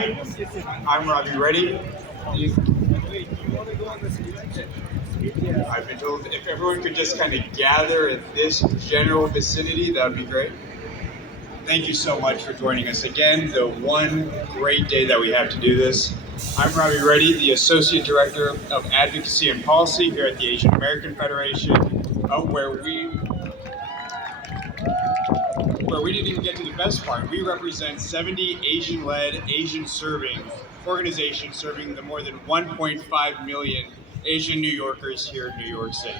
tonight. I'm Robbie. Ready? I've been told if everyone could just kind of gather in this general vicinity, that would be great. Thank you so much for joining us again. The one great day that we have to do this. I'm Robbie Reddy, the Associate Director of Advocacy and Policy here at the Asian American Federation, where we didn't even get to the best part. We represent 70 Asian-led, Asian-serving organizations serving the more than 1.5 million Asian New Yorkers here in New York City.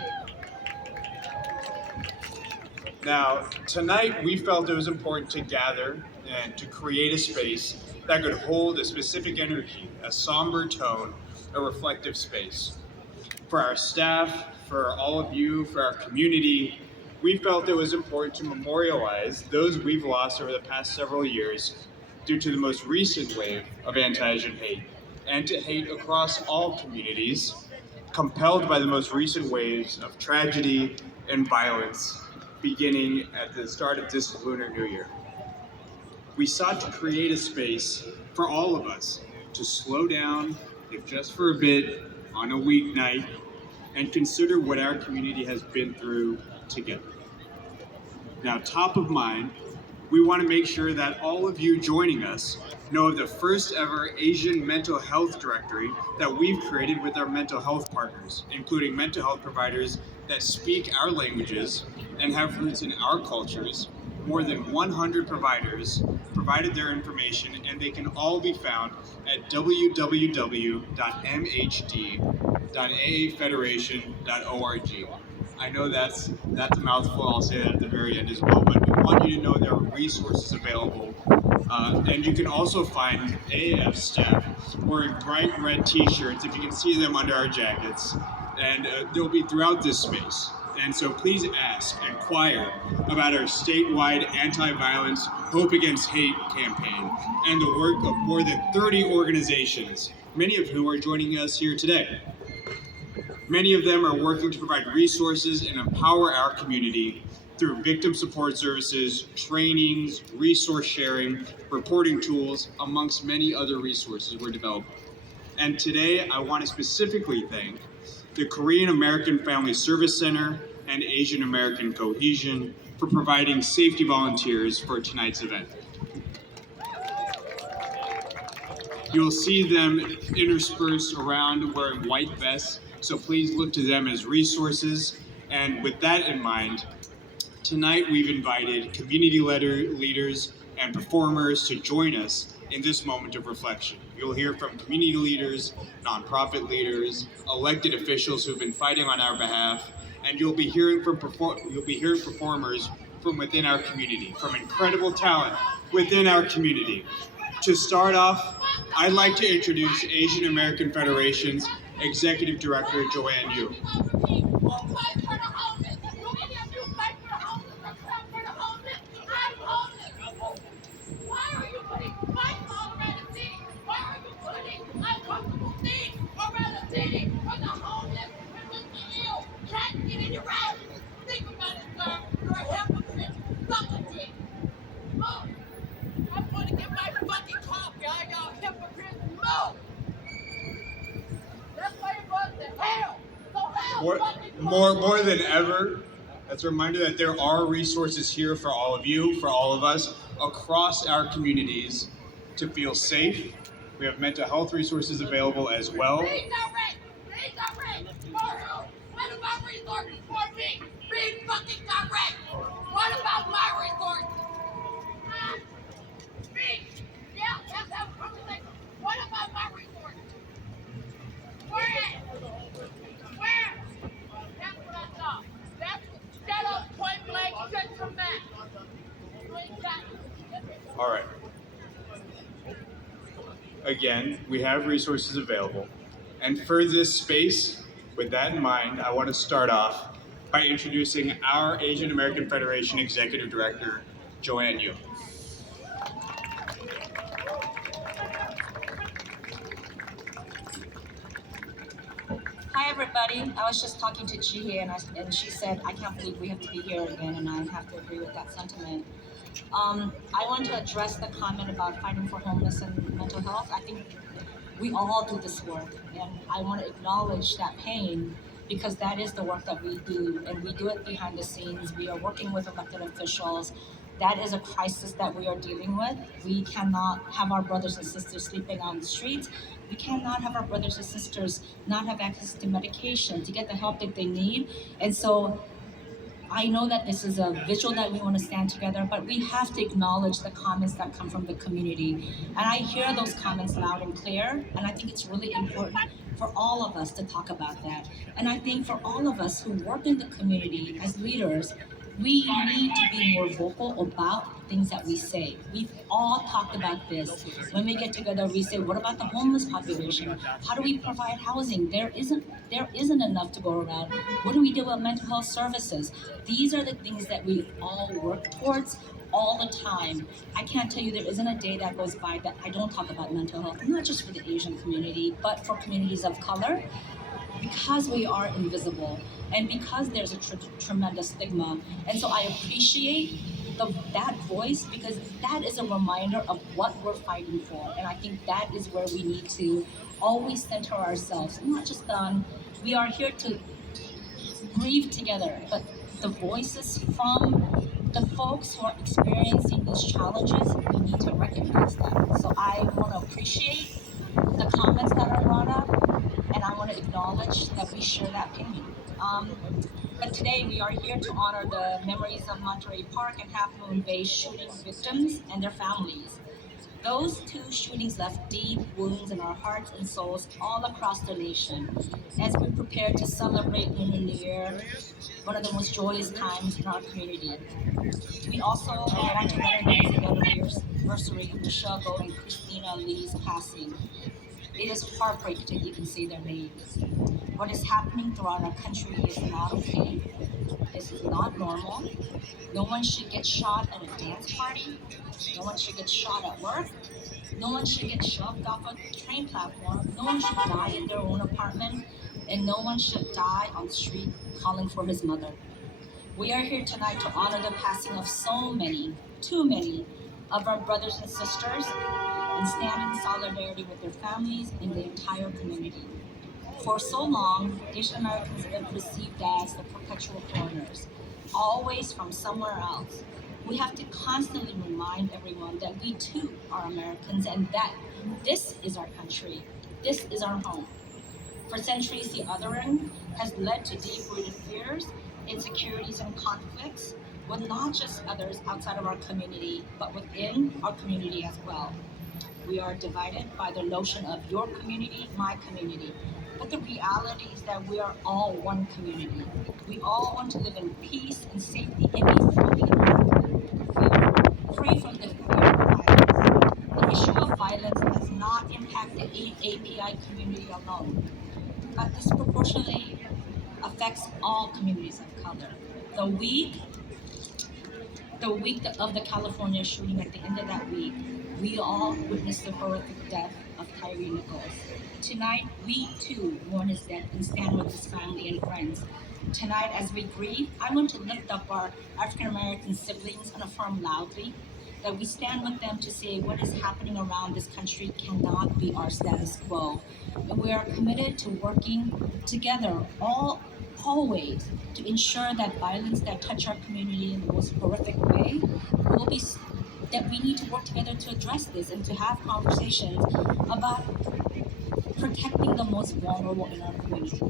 Now, tonight we felt it was important to gather and to create a space that could hold a specific energy, a somber tone, a reflective space. For our staff, for all of you, for our community, we felt it was important to memorialize those we've lost over the past several years due to the most recent wave of anti-Asian hate, and to hate across all communities, compelled by the most recent waves of tragedy and violence beginning at the start of this Lunar New Year. We sought to create a space for all of us to slow down, if just for a bit, on a weeknight, and consider what our community has been through together. Now, top of mind, we want to make sure that all of you joining us know of the first ever Asian mental health directory that we've created with our mental health partners, including mental health providers that speak our languages and have roots in our cultures. More than 100 providers provided their information, and they can all be found at www.mhd.aafederation.org. I know that's a mouthful. I'll say that at the very end as well, but we want you to know there are resources available. And you can also find AAF staff wearing bright red t-shirts, if you can see them under our jackets, and they'll be throughout this space. And so please ask, inquire about our statewide anti-violence, hope against hate campaign and the work of more than 30 organizations, many of whom are joining us here today. Many of them are working to provide resources and empower our community through victim support services, trainings, resource sharing, reporting tools, amongst many other resources we're developing. And today, I want to specifically thank the Korean American Family Service Center and Asian American Cohesion for providing safety volunteers for tonight's event. You'll see them interspersed around wearing white vests, so please look to them as resources. And with that in mind, tonight we've invited community leaders and performers to join us in this moment of reflection. You'll hear from community leaders, nonprofit leaders, elected officials who've been fighting on our behalf, and you'll be hearing performers from within our community, from incredible talent within our community. To start off, I'd like to introduce Asian American Federation's Executive Director, Joanne Yu. More than ever, that's a reminder that there are resources here for all of you, for all of us, across our communities to feel safe. We have mental health resources available as well. Please direct! For who? What about resources for me? Be fucking direct! What about my resources? Me? Yeah, let's have a conversation. What about my resources? Where at? Where? That's what I thought. Shut up, point blank, shut your mouth. You ain't got it. All right. Again, we have resources available. And for this space, with that in mind, I want to start off by introducing our Asian American Federation Executive Director, Joanne Yu. Hi everybody. I was just talking to Chi and she said, I can't believe we have to be here again, and I have to agree with that sentiment. I want to address the comment about fighting for homeless and mental health. I think we all do this work, and I want to acknowledge that pain because that is the work that we do, and we do it behind the scenes. We are working with elected officials. That is a crisis that we are dealing with. We cannot have our brothers and sisters sleeping on the streets. We cannot have our brothers and sisters not have access to medication to get the help that they need. And so I know that this is a vigil that we want to stand together, but we have to acknowledge the comments that come from the community. And I hear those comments loud and clear, and I think it's really important for all of us to talk about that. And I think for all of us who work in the community as leaders, we need to be more vocal about things that we say. We've all talked about this. When we get together, we say, what about the homeless population? How do we provide housing? There isn't enough to go around. What do we do with mental health services? These are the things that we all work towards all the time. I can't tell you there isn't a day that goes by that I don't talk about mental health, not just for the Asian community, but for communities of color, because we are invisible and because there's a tremendous stigma. And so I appreciate that voice because that is a reminder of what we're fighting for. And I think that is where we need to always center ourselves, not just on, we are here to grieve together, but the voices from the folks who are experiencing these challenges, we need to recognize that. So I want to appreciate the comments that are brought up, and I want to acknowledge that we share that pain. But today we are here to honor the memories of Monterey Park and Half Moon Bay shooting victims and their families. Those two shootings left deep wounds in our hearts and souls all across the nation. As we prepare to celebrate Lunar New Year, one of the most joyous times in our community, we also want to recognize the anniversary of Michelle Go and Christina Lee's passing. It is heartbreaking to even say their names. What is happening throughout our country is not okay. This is not normal. No one should get shot at a dance party. No one should get shot at work. No one should get shoved off a train platform. No one should die in their own apartment. And no one should die on the street calling for his mother. We are here tonight to honor the passing of so many, too many, of our brothers and sisters and stand in solidarity with their families and the entire community. For so long, Asian Americans have been perceived as the perpetual foreigners, always from somewhere else. We have to constantly remind everyone that we too are Americans and that this is our country, this is our home. For centuries, the othering has led to deep-rooted fears, insecurities, and conflicts with not just others outside of our community, but within our community as well. We are divided by the notion of your community, my community. But the reality is that we are all one community. We all want to live in peace and safety and be fully free from the fear of violence. The issue of violence does not impact the API community alone, but disproportionately affects all communities of color. The week of the California shooting, at the end of that week, we all witnessed the horrific death of Tyree Nichols. Tonight, we too mourn his death and stand with his family and friends. Tonight, as we grieve, I want to lift up our African American siblings and affirm loudly that we stand with them to say what is happening around this country cannot be our status quo. And we are committed to working together always to ensure that violence that touch our community in the most horrific way will be that we need to work together to address this and to have conversations about protecting the most vulnerable in our community.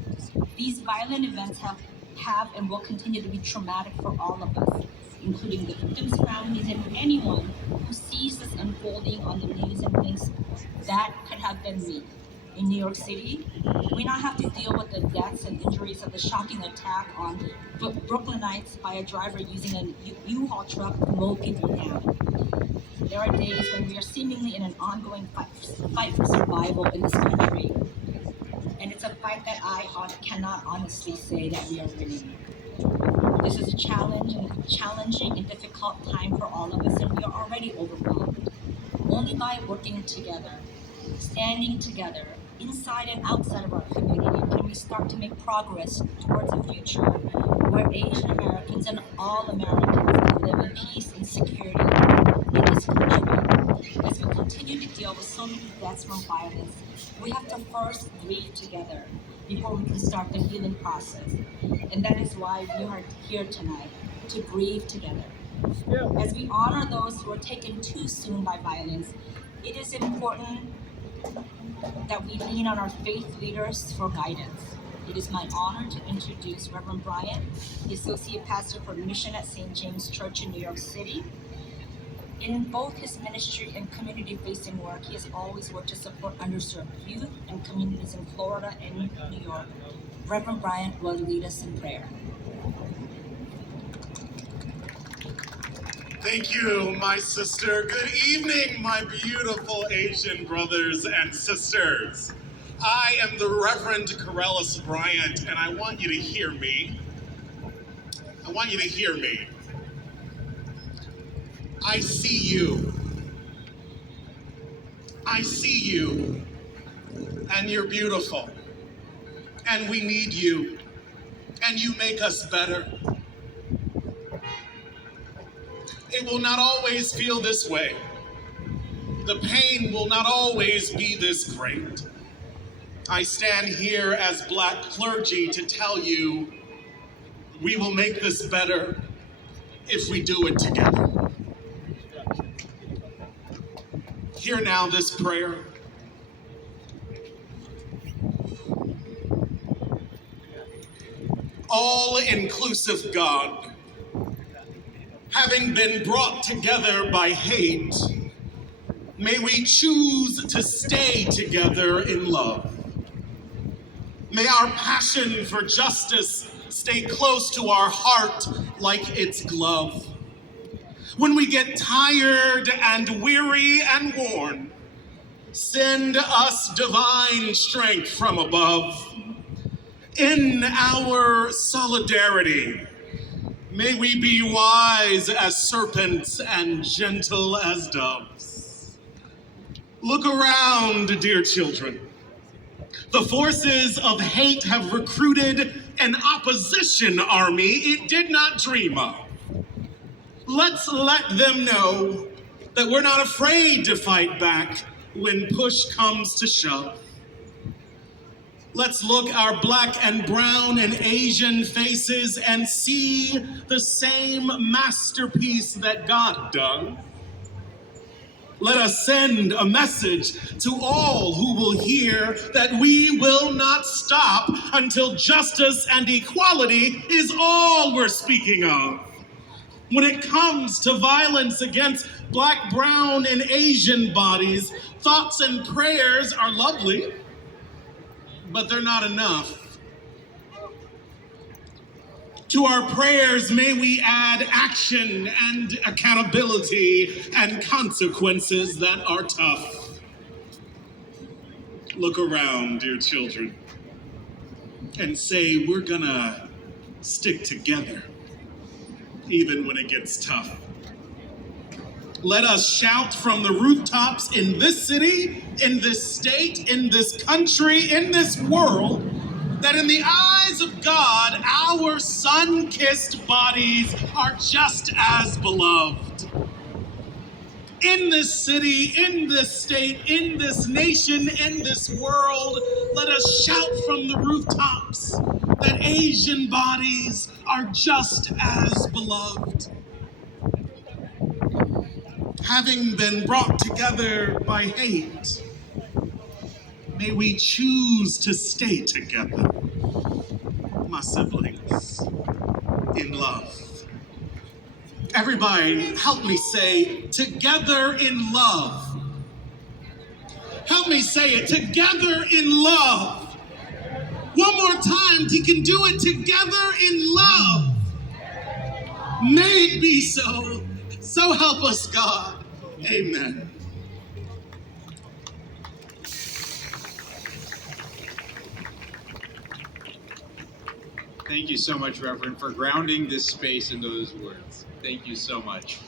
These violent events have and will continue to be traumatic for all of us, including the victims' families and anyone who sees this unfolding on the news and thinks that could have been me. In New York City, we now have to deal with the deaths and injuries of the shocking attack on Brooklynites by a driver using a U-Haul truck to mow people down. There are days when we are seemingly in an ongoing fight for survival in this country, and it's a fight that I cannot honestly say that we are winning. This is a challenging and difficult time for all of us, and we are already overwhelmed. Only by working together, standing together, inside and outside of our community, can we start to make progress towards a future where Asian Americans and all Americans can live in peace and security in this country. as we continue to deal with so many deaths from violence, we have to first grieve together before we can start the healing process. And that is why we are here tonight, to grieve together. As we honor those who are taken too soon by violence, it is important that we lean on our faith leaders for guidance. It is my honor to introduce Reverend Brian, the Associate Pastor for Mission at St. James Church in New York City. In both his ministry and community-facing work, he has always worked to support underserved youth and communities in Florida and New York. Reverend Brian will lead us in prayer. Thank you, my sister. Good evening, my beautiful Asian brothers and sisters. I am the Reverend Corellis Bryant, and I want you to hear me. I want you to hear me. I see you. I see you. And you're beautiful. And we need you. And you make us better. It will not always feel this way. The pain will not always be this great. I stand here as Black clergy to tell you we will make this better if we do it together. Hear now this prayer. All-inclusive God, having been brought together by hate, may we choose to stay together in love. May our passion for justice stay close to our heart like its glove. When we get tired and weary and worn, send us divine strength from above. In our solidarity, may we be wise as serpents and gentle as doves. Look around, dear children. The forces of hate have recruited an opposition army it did not dream of. Let's let them know that we're not afraid to fight back when push comes to shove. Let's look our Black and brown and Asian faces and see the same masterpiece that God done. Let us send a message to all who will hear that we will not stop until justice and equality is all we're speaking of. When it comes to violence against Black, brown, and Asian bodies, thoughts and prayers are lovely, but they're not enough. To our prayers, may we add action and accountability and consequences that are tough. Look around, dear children, and say we're gonna stick together, even when it gets tough. Let us shout from the rooftops in this city, in this state, in this country, in this world, that in the eyes of God, our sun-kissed bodies are just as beloved. In this city, in this state, in this nation, in this world, let us shout from the rooftops that Asian bodies are just as beloved. Having been brought together by hate, may we choose to stay together, my siblings, in love. Everybody, help me say, together in love. Help me say it, together in love. One more time, you can do it, together in love. May it be so. So help us, God. Amen. Thank you so much, Reverend, for grounding this space in those words. Thank you so much.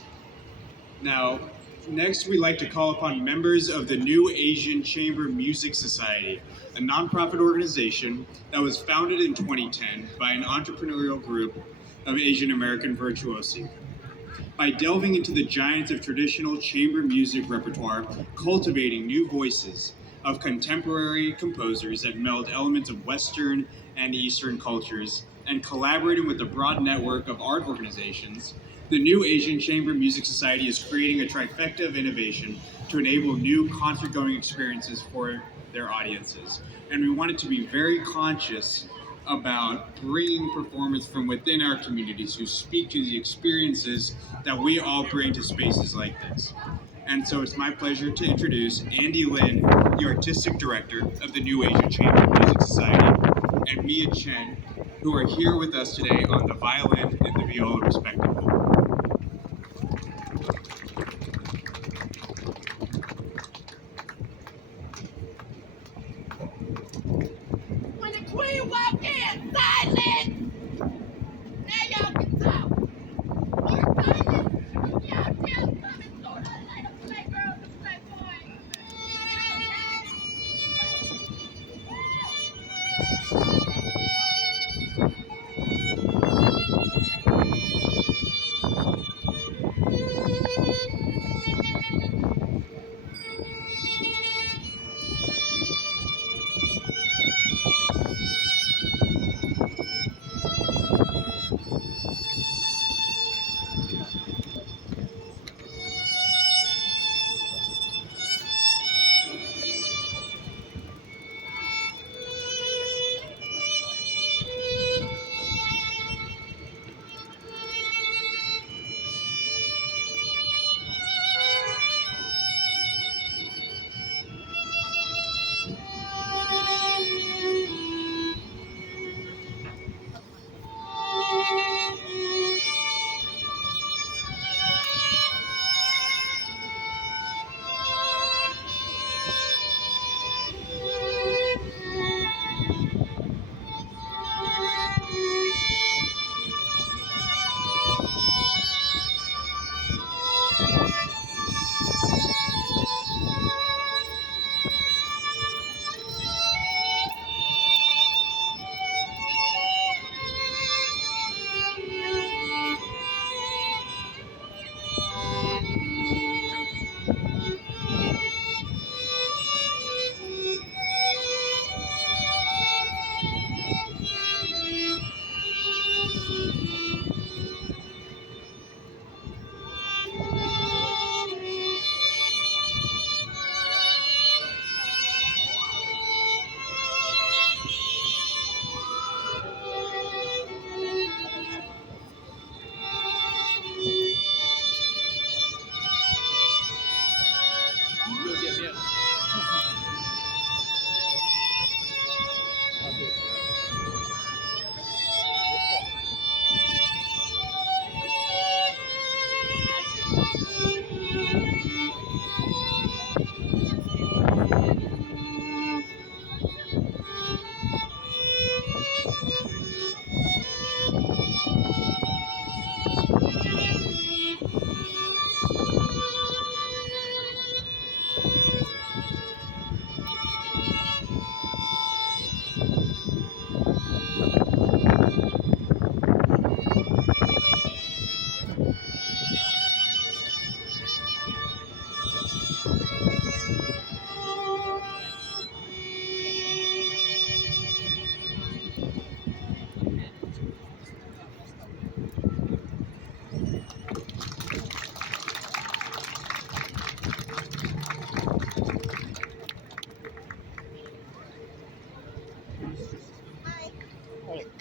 Now, next we'd like to call upon members of the New Asian Chamber Music Society, a nonprofit organization that was founded in 2010 by an entrepreneurial group of Asian American virtuosi. by delving into the giants of traditional chamber music repertoire, cultivating new voices of contemporary composers that meld elements of Western and Eastern cultures, and collaborating with a broad network of art organizations, the New Asian Chamber Music Society is creating a trifecta of innovation to enable new concert-going experiences for their audiences. And we wanted to be very conscious about bringing performers from within our communities who speak to the experiences that we all bring to spaces like this. And so it's my pleasure to introduce Andy Lin, the Artistic Director of the New Asian Chamber Music Society, and Mia Chen, who are here with us today on the violin and the viola, respectively. When the queen walk in, silence! Now y'all can talk. More silence. Y'all still coming sort of like a playgirl to playboy.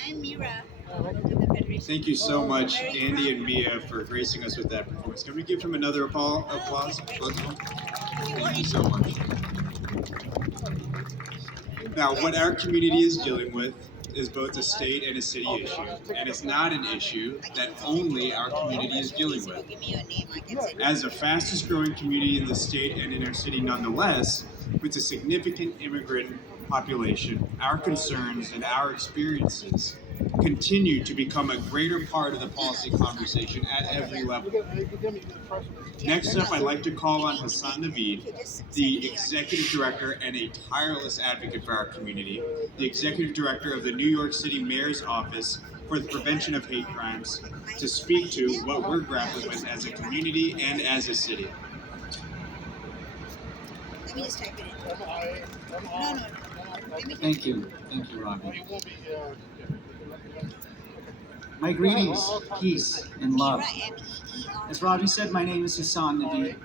I'm Mira. Thank you so much, Andy and Mia, for gracing us with that performance. Can we give them another applause? Both of them? Thank you so much. Now, what our community is dealing with is both a state and a city issue, and it's not an issue that only our community is dealing with. As the fastest growing community in the state and in our city nonetheless, with a significant immigrant population, our concerns and our experiences continue to become a greater part of the policy conversation at every level. Next up, I'd like to call on Hassan Naveed, the Executive Director and a tireless advocate for our community, the Executive Director of the New York City Mayor's Office for the prevention of hate crimes to speak to what we're grappling with as a community and as a city. Let me just type it in. No. Let me Thank you, Robbie. My greetings, peace, and love. M-E-E-R. As Robbie said, my name is Hassan Nabi,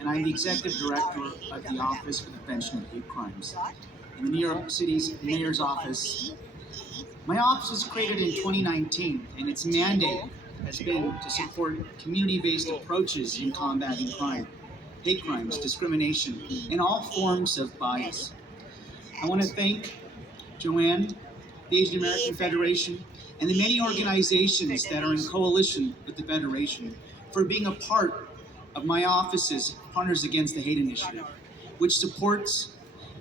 and I'm the Executive Director of the Office for the Prevention of Hate Crimes in the New York City's Mayor's Office. My office was created in 2019, and its mandate has been to support community-based approaches in combating crime, hate crimes, discrimination, and all forms of bias. I want to thank Joanne, the Asian American Federation, and the many organizations that are in coalition with the Federation for being a part of my office's Partners Against the Hate Initiative, which supports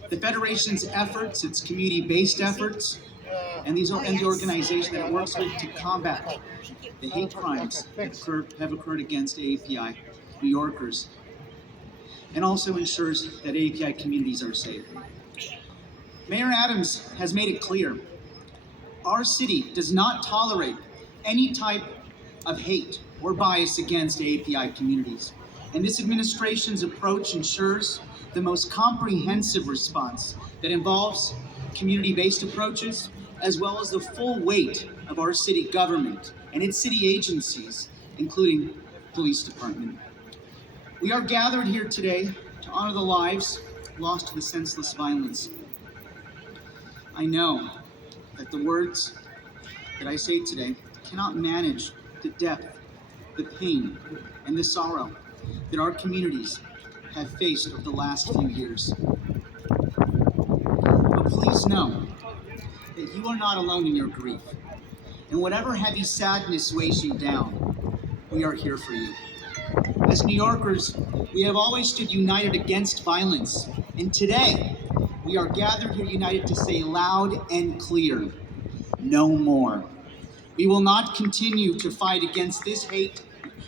the Federation's efforts, its community-based efforts, and the organization that works with to combat the hate crimes that have occurred against AAPI New Yorkers, and also ensures that AAPI communities are safe. Mayor Adams has made it clear, our city does not tolerate any type of hate or bias against AAPI communities. And this administration's approach ensures the most comprehensive response that involves community-based approaches, as well as the full weight of our city government and its city agencies, including police department. We are gathered here today to honor the lives lost to the senseless violence. I know that the words that I say today cannot manage the depth, the pain, and the sorrow that our communities have faced over the last few years. But please know that you are not alone in your grief. And whatever heavy sadness weighs you down, we are here for you. As New Yorkers, we have always stood united against violence. And today, we are gathered here united to say loud and clear, no more. We will not continue to fight against this hate.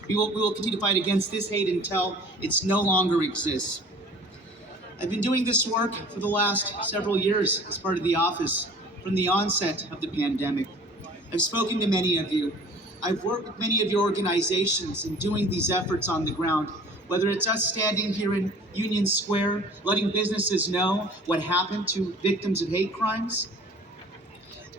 We will continue to fight against this hate until it no longer exists. I've been doing this work for the last several years as part of the office from the onset of the pandemic. I've spoken to many of you. I've worked with many of your organizations in doing these efforts on the ground, whether it's us standing here in Union Square, letting businesses know what happened to victims of hate crimes,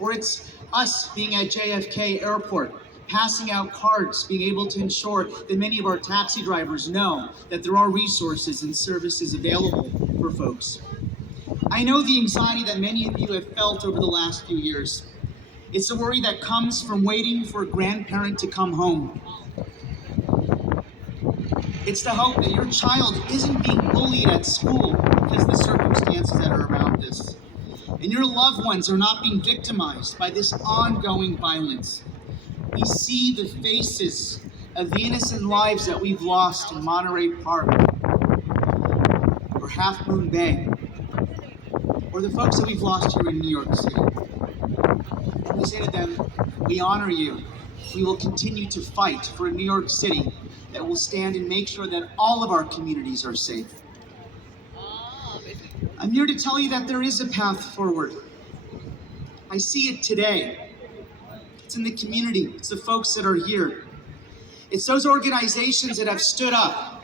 or it's us being at JFK Airport, passing out cards, being able to ensure that many of our taxi drivers know that there are resources and services available for folks. I know the anxiety that many of you have felt over the last few years. It's a worry that comes from waiting for a grandparent to come home. It's the hope that your child isn't being bullied at school because of the circumstances that are around this. And your loved ones are not being victimized by this ongoing violence. We see the faces of the innocent lives that we've lost in Monterey Park, or Half Moon Bay, or the folks that we've lost here in New York City. And we say to them, we honor you. We will continue to fight for a New York City that will stand and make sure that all of our communities are safe. I'm here to tell you that there is a path forward. I see it today. It's in the community. It's the folks that are here. It's those organizations that have stood up.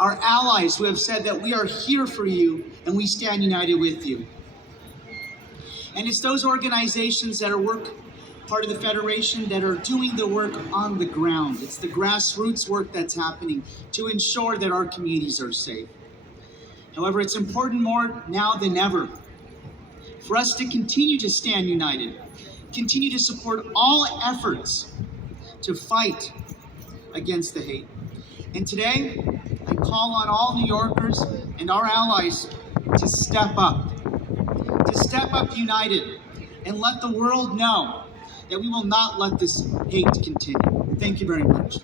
Our allies who have said that we are here for you and we stand united with you. And it's those organizations that are part of the Federation that are doing the work on the ground. It's the grassroots work that's happening to ensure that our communities are safe. However, it's important more now than ever for us to continue to stand united, continue to support all efforts to fight against the hate. And today, I call on all New Yorkers and our allies to step up united and let the world know that we will not let this hate continue. Thank you very much.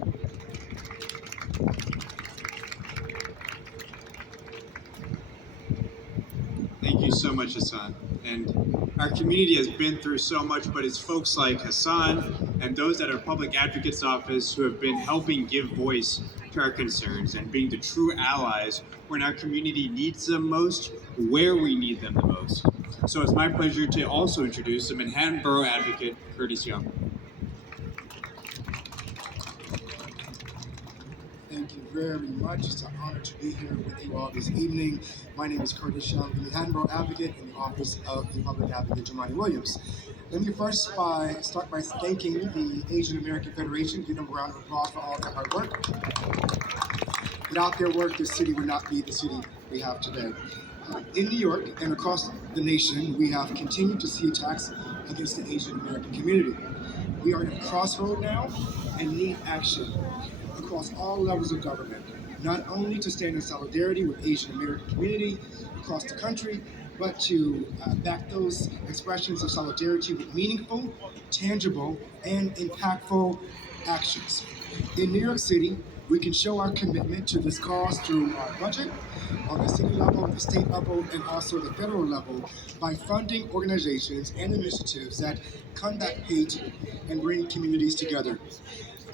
Thank you so much, Hassan. And our community has been through so much, but it's folks like Hassan and those at our public advocate's office who have been helping give voice to our concerns and being the true allies when our community needs them most, where we need them the most. So it's my pleasure to also introduce the Manhattan Borough Advocate, Curtis Young. Thank you very much. It's an honor to be here with you all this evening. My name is Curtis Young, the Manhattan Borough Advocate in the office of the Public Advocate Jemani Williams. Let me first start by thanking the Asian American Federation, give them a round of applause for all their hard work. Without their work, this city would not be the city we have today. In New York and across the nation, we have continued to see attacks against the Asian American community. We are at a crossroad now and need action across all levels of government, not only to stand in solidarity with Asian American community across the country, but to back those expressions of solidarity with meaningful, tangible, and impactful actions. In New York City, we can show our commitment to this cause through our budget on the city level, the state level, and also the federal level by funding organizations and initiatives that combat hate and bring communities together.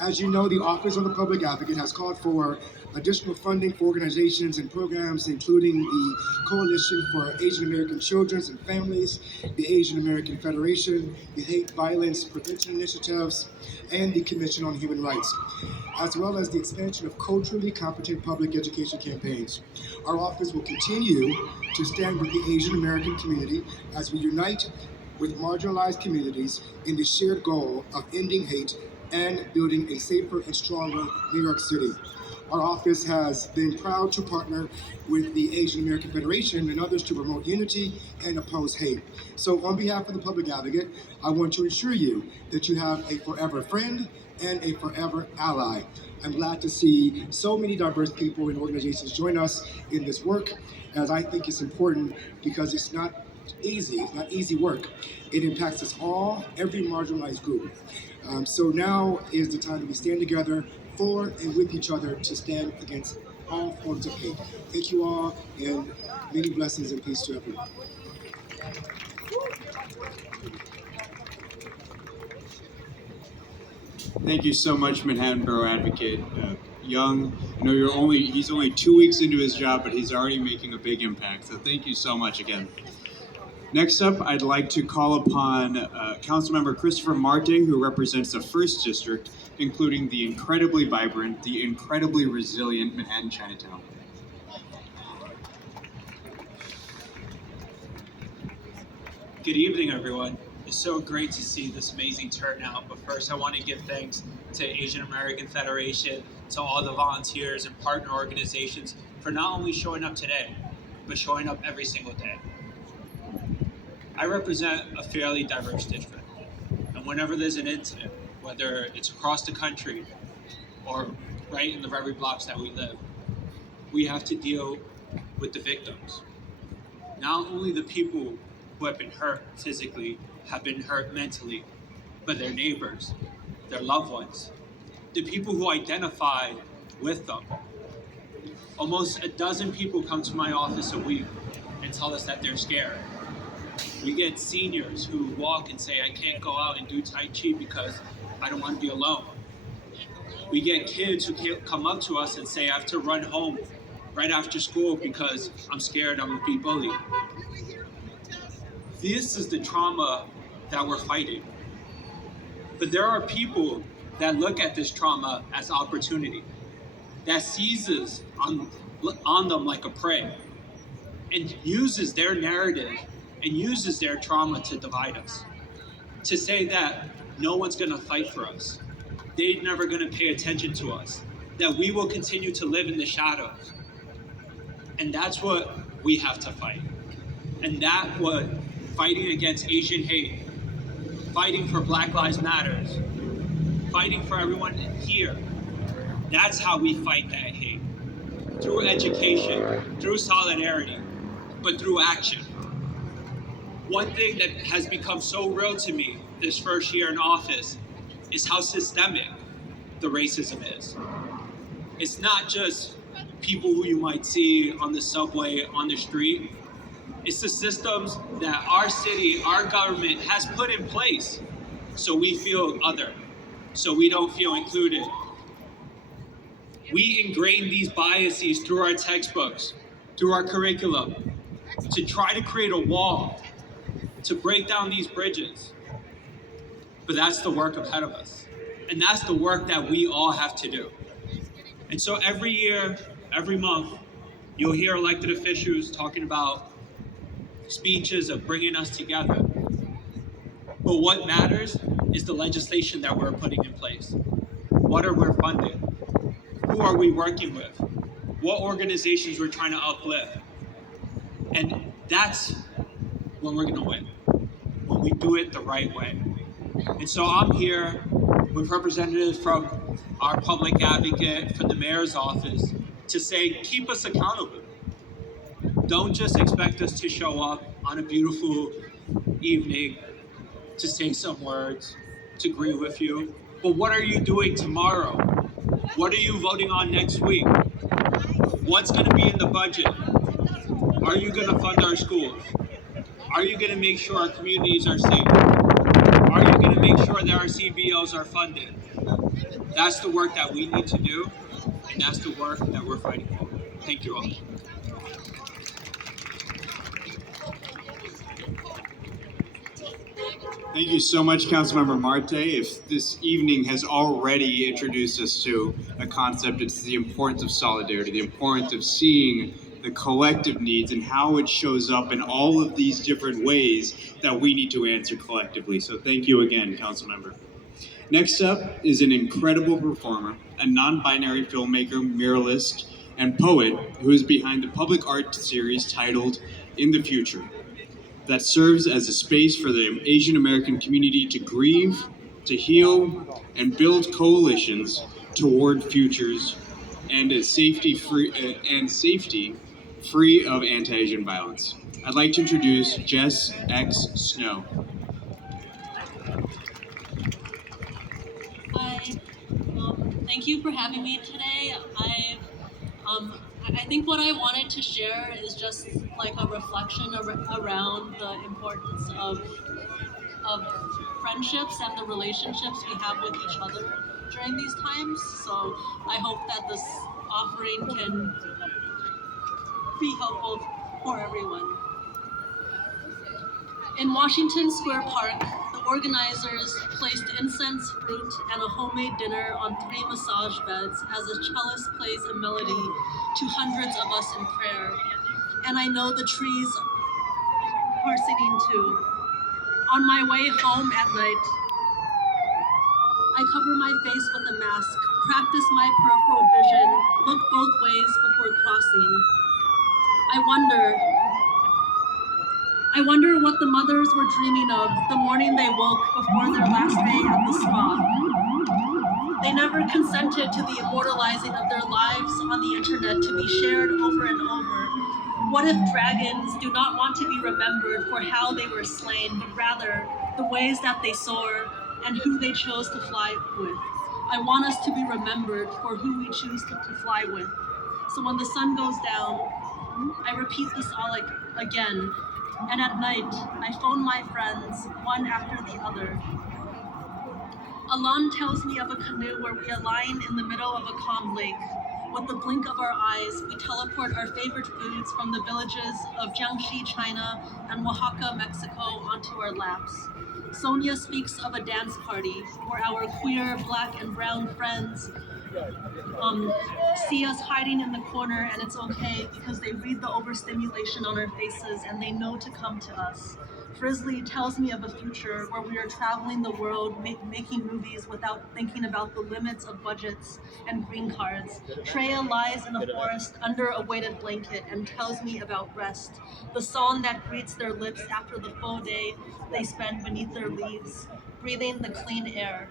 As you know, the Office of the Public Advocate has called for additional funding for organizations and programs, including the Coalition for Asian American Children and Families, the Asian American Federation, the Hate Violence Prevention Initiatives, and the Commission on Human Rights, as well as the expansion of culturally competent public education campaigns. Our office will continue to stand with the Asian American community as we unite with marginalized communities in the shared goal of ending hate and building a safer and stronger New York City. Our office has been proud to partner with the Asian American Federation and others to promote unity and oppose hate. So on behalf of the Public Advocate, I want to assure you that you have a forever friend and a forever ally. I'm glad to see so many diverse people and organizations join us in this work, as I think it's important because it's not easy work. It impacts us all, every marginalized group. So now is the time that we stand together for and with each other to stand against all forms of hate. Thank you all, and many blessings and peace to everyone. Thank you so much, Manhattan Borough Advocate Young. I know he's only 2 weeks into his job, but he's already making a big impact. So thank you so much again. Next up, I'd like to call upon Councilmember Christopher Marte, who represents the 1st District, including the incredibly vibrant, the incredibly resilient Manhattan Chinatown. Good evening, everyone. It's so great to see this amazing turnout. But first, I want to give thanks to Asian American Federation, to all the volunteers and partner organizations for not only showing up today, but showing up every single day. I represent a fairly diverse district, and whenever there's an incident, whether it's across the country or right in the very blocks that we live, we have to deal with the victims. Not only the people who have been hurt physically, have been hurt mentally, but their neighbors, their loved ones, the people who identify with them. Almost a dozen people come to my office a week and tell us that they're scared. We get seniors who walk and say, I can't go out and do Tai Chi because I don't want to be alone. We get kids who come up to us and say, I have to run home right after school because I'm scared I'm going to be bullied. This is the trauma that we're fighting. But there are people that look at this trauma as opportunity, that seizes on them like a prey, and uses their narrative and uses their trauma to divide us, to say that no one's gonna fight for us, they're never gonna pay attention to us, that we will continue to live in the shadows. And that's what we have to fight. And that's what fighting against Asian hate, fighting for Black Lives Matters, fighting for everyone here, that's how we fight that hate. Through education, through solidarity, but through action. One thing that has become so real to me this first year in office is how systemic the racism is. It's not just people who you might see on the subway, on the street. It's the systems that our city, our government has put in place so we feel other, so we don't feel included. We ingrain these biases through our textbooks, through our curriculum, to try to create a wall to break down these bridges. But that's the work ahead of us. And that's the work that we all have to do. And so every year, every month, you'll hear elected officials talking about speeches of bringing us together. But what matters is the legislation that we're putting in place. What are we funding? Who are we working with? What organizations we're trying to uplift? And that's when we're gonna win, when we do it the right way. And so I'm here with representatives from our public advocate, from the mayor's office, to say, keep us accountable. Don't just expect us to show up on a beautiful evening to say some words, to agree with you. But what are you doing tomorrow? What are you voting on next week? What's going to be in the budget? Are you going to fund our schools? Are you going to make sure our communities are safe? Are you going to make sure that our CBOs are funded? That's the work that we need to do, and that's the work that we're fighting for. Thank you all. Thank you so much, Councilmember Marte. If this evening has already introduced us to a concept, it's the importance of solidarity, the importance of seeing the collective needs and how it shows up in all of these different ways that we need to answer collectively. So thank you again, Councilmember. Next up is an incredible performer, a non-binary filmmaker, muralist, and poet who is behind the public art series titled In the Future, that serves as a space for the Asian American community to grieve, to heal, and build coalitions toward futures and a safety free of anti-Asian violence. I'd like to introduce Jess X. Snow. Hi, thank you for having me today. I think what I wanted to share is just like a reflection around the importance of friendships and the relationships we have with each other during these times. So I hope that this offering can be helpful for everyone. In Washington Square Park, the organizers placed incense, fruit, and a homemade dinner on 3 massage beds as a cellist plays a melody to hundreds of us in prayer. And I know the trees are singing too. On my way home at night, I cover my face with a mask, practice my peripheral vision, look both ways before crossing. I wonder what the mothers were dreaming of the morning they woke before their last day at the spa. They never consented to the immortalizing of their lives on the internet to be shared over and over. What if dragons do not want to be remembered for how they were slain, but rather the ways that they soar and who they chose to fly with? I want us to be remembered for who we choose to fly with. So when the sun goes down, I repeat this all again. And at night, I phone my friends, one after the other. Alon tells me of a canoe where we align in the middle of a calm lake. With the blink of our eyes, we teleport our favorite foods from the villages of Jiangxi, China, and Oaxaca, Mexico, onto our laps. Sonia speaks of a dance party where our queer, black, and brown friends see us hiding in the corner, and it's okay because they read the overstimulation on our faces and they know to come to us. Frizzly tells me of a future where we are traveling the world, making movies without thinking about the limits of budgets and green cards. Treya lies in a forest under a weighted blanket and tells me about rest, the song that greets their lips after the full day they spend beneath their leaves, breathing the clean air.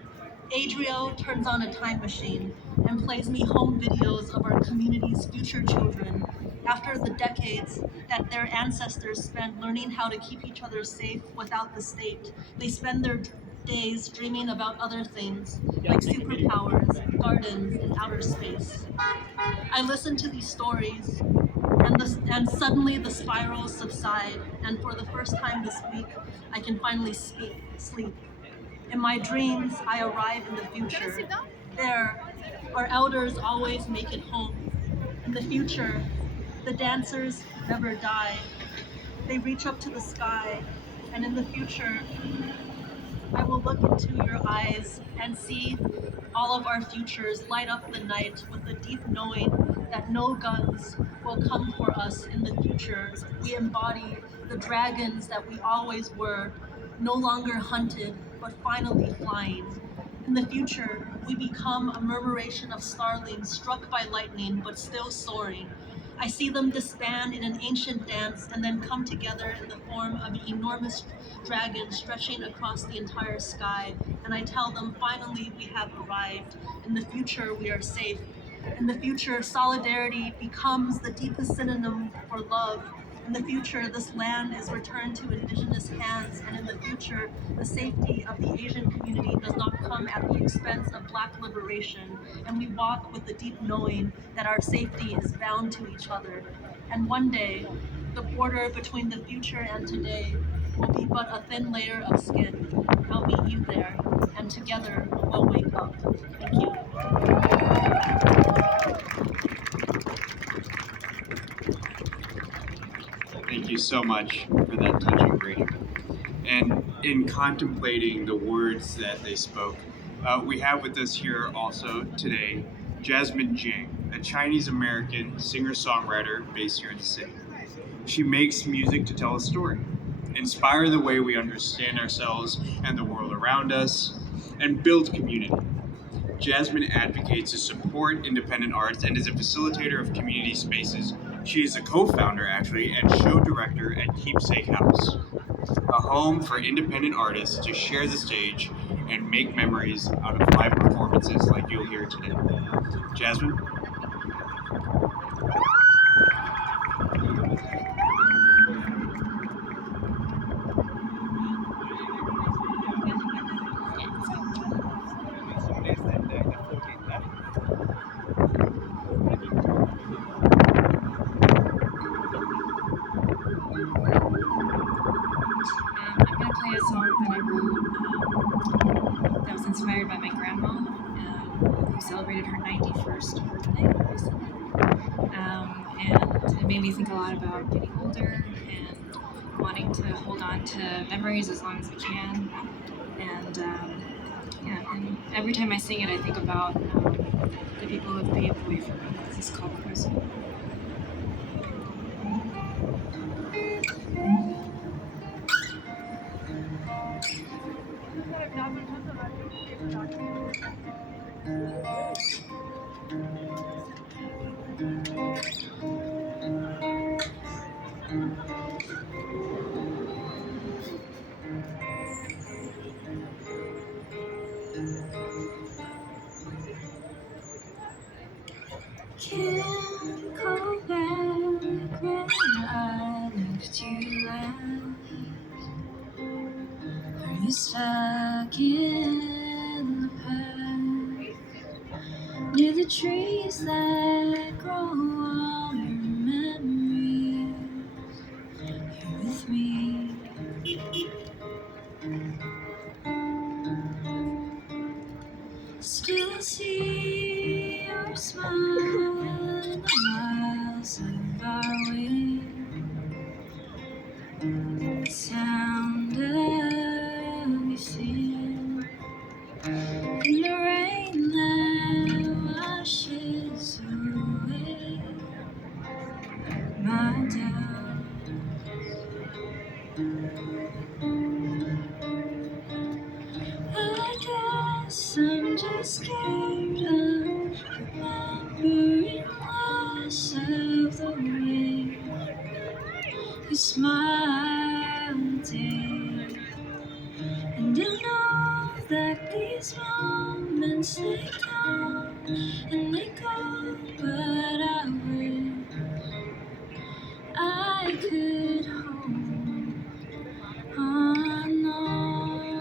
Adrio turns on a time machine and plays me home videos of our community's future children. After the decades that their ancestors spent learning how to keep each other safe without the state, they spend their days dreaming about other things, like superpowers, gardens, and outer space. I listen to these stories, and suddenly the spirals subside, and for the first time this week, I can finally sleep. In my dreams, I arrive in the future. There, our elders always make it home. In the future, the dancers never die. They reach up to the sky, And in the future, I will look into your eyes and see all of our futures light up the night with the deep knowing that no guns will come for us in the future. We embody the dragons that we always were, no longer hunted, but finally flying. In the future, we become a murmuration of starlings struck by lightning, but still soaring. I see them disband in an ancient dance and then come together in the form of an enormous dragon stretching across the entire sky. And I tell them, finally, we have arrived. In the future, we are safe. In the future, solidarity becomes the deepest synonym for love. In the future, this land is returned to indigenous hands, and in the future, the safety of the Asian community does not come at the expense of Black liberation, and we walk with the deep knowing that our safety is bound to each other. And one day, the border between the future and today will be but a thin layer of skin. I'll meet you there, and together we'll wake up. Thank you. Thank you so much for that touching reading. And in contemplating the words that they spoke, we have with us here also today Jasmine Jing, a Chinese American singer songwriter based here in the city. She makes music to tell a story, inspire the way we understand ourselves and the world around us, and build community. Jasmine advocates to support independent arts and is a facilitator of community spaces. She is a co-founder, actually, and show director at Keepsake House, a home for independent artists to share the stage and make memories out of live performances like you'll hear today. Jasmine? I'm going to play a song that I wrote that was inspired by my grandma, who celebrated her 91st birthday recently. And it made me think a lot about getting older and wanting to hold on to memories as long as we can. And and every time I sing it, I think about the people who have paved the way for me. This is called Present. Can't go back when I left you last. Are you stuck in the past? Near the trees that grow on your memories. Here with me. Still see your smile in the miles of our way. The sound of your sin in the rain that washes away my doubt. I guess I'm just scared of remembering less of the way you smiled, dear. And I know that these moments they come and they go, but I wish I could hold on longer.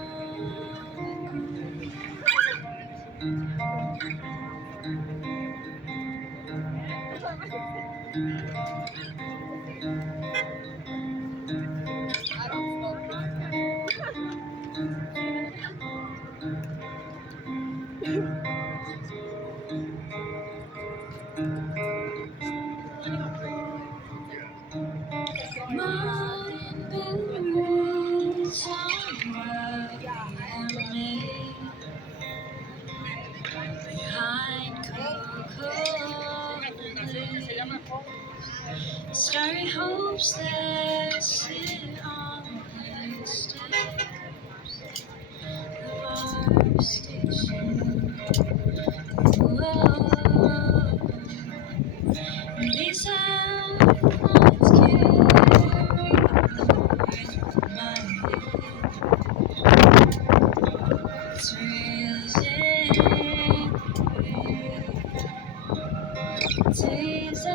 hopes that sit on the steps of our station. Whoa. These headlines carry my days as clear as I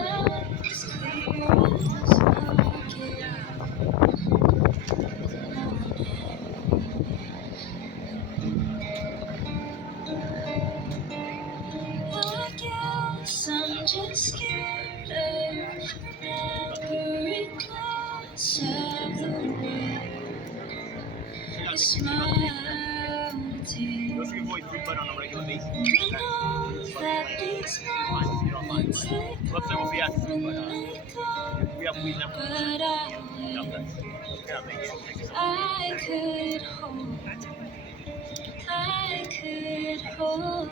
guess I'm just scared of remembering close of the way you smile to. I know that these moments they come and they go, but I could hold, I could hold.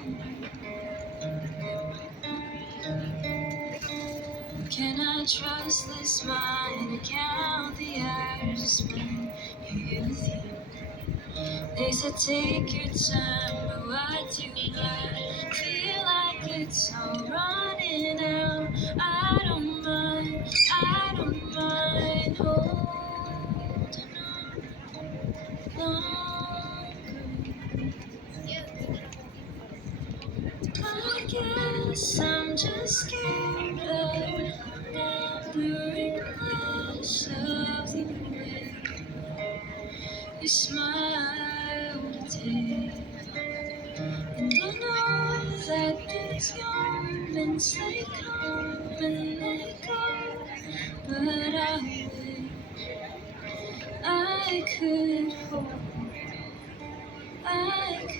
Can I trust this mind to count the hours when you're with you? They said take your time, but what do I feel like it's all running out? I don't mind holding on longer. I guess I'm just scared of remembering less of the way you smile today. And I know that these moments they come and they go, but I could hold, I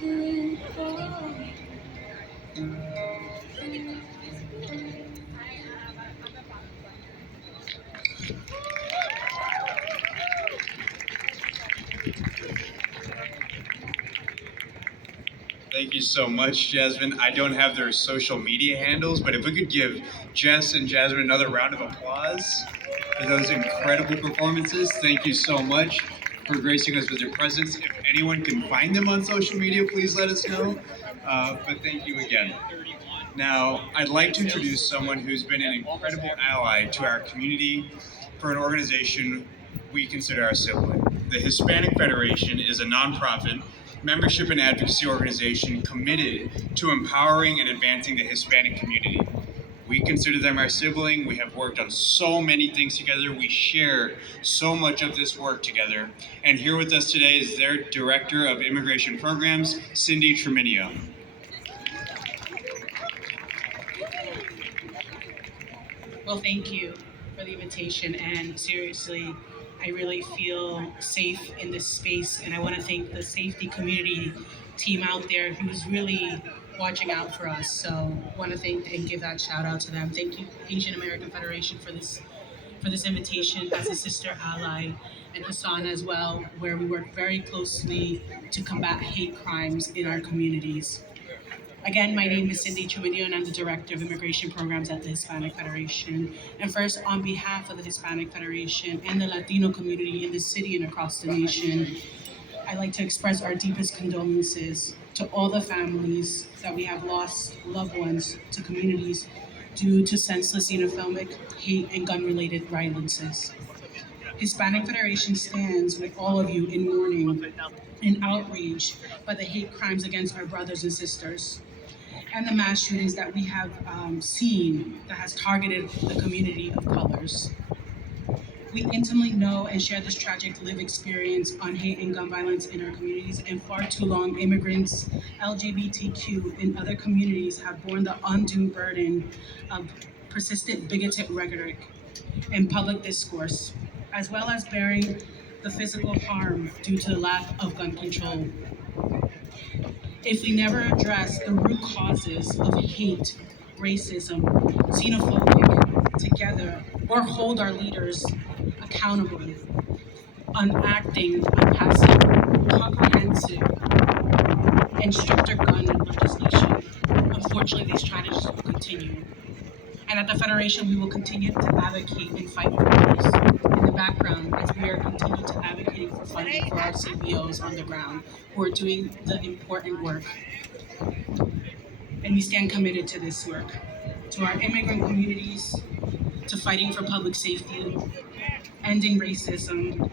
could hold. Thank you so much, Jasmine. I don't have their social media handles, but if we could give Jess and Jasmine another round of applause for those incredible performances. Thank you so much for gracing us with your presence. If anyone can find them on social media, please let us know. But thank you again. Now, I'd like to introduce someone who's been an incredible ally to our community for an organization we consider our sibling. The Hispanic Federation is a nonprofit membership and advocacy organization committed to empowering and advancing the Hispanic community. We consider them our sibling. We have worked on so many things together. We share so much of this work together. And here with us today is their Director of Immigration Programs, Cindy Treminio. Well, thank you for the invitation, and seriously, I really feel safe in this space, and I want to thank the safety community team out there who's really watching out for us. So I want to thank and give that shout out to them. Thank you, Asian American Federation, for this invitation as a sister ally, and Hassan as well, where we work very closely to combat hate crimes in our communities. Again, my name is Cindy Treminio, and I'm the Director of Immigration Programs at the Hispanic Federation. And first, on behalf of the Hispanic Federation and the Latino community in the city and across the nation, I'd like to express our deepest condolences to all the families that we have lost loved ones to communities due to senseless xenophobic, hate, and gun-related violences. Hispanic Federation stands with all of you in mourning and outrage by the hate crimes against our brothers and sisters, and the mass shootings that we have seen that has targeted the community of colors. We intimately know and share this tragic lived experience on hate and gun violence in our communities, and far too long immigrants, LGBTQ, and other communities have borne the undue burden of persistent bigoted rhetoric and public discourse, as well as bearing the physical harm due to the lack of gun control. If we never address the root causes of hate, racism, xenophobic together, or hold our leaders accountable on acting on passive, comprehensive, and stricter gun legislation, unfortunately these tragedies will continue. And at the Federation, we will continue to advocate and fight for those in the background as we are continuing to advocate for funding for our CBOs on the ground who are doing the important work. And we stand committed to this work, to our immigrant communities, to fighting for public safety, ending racism,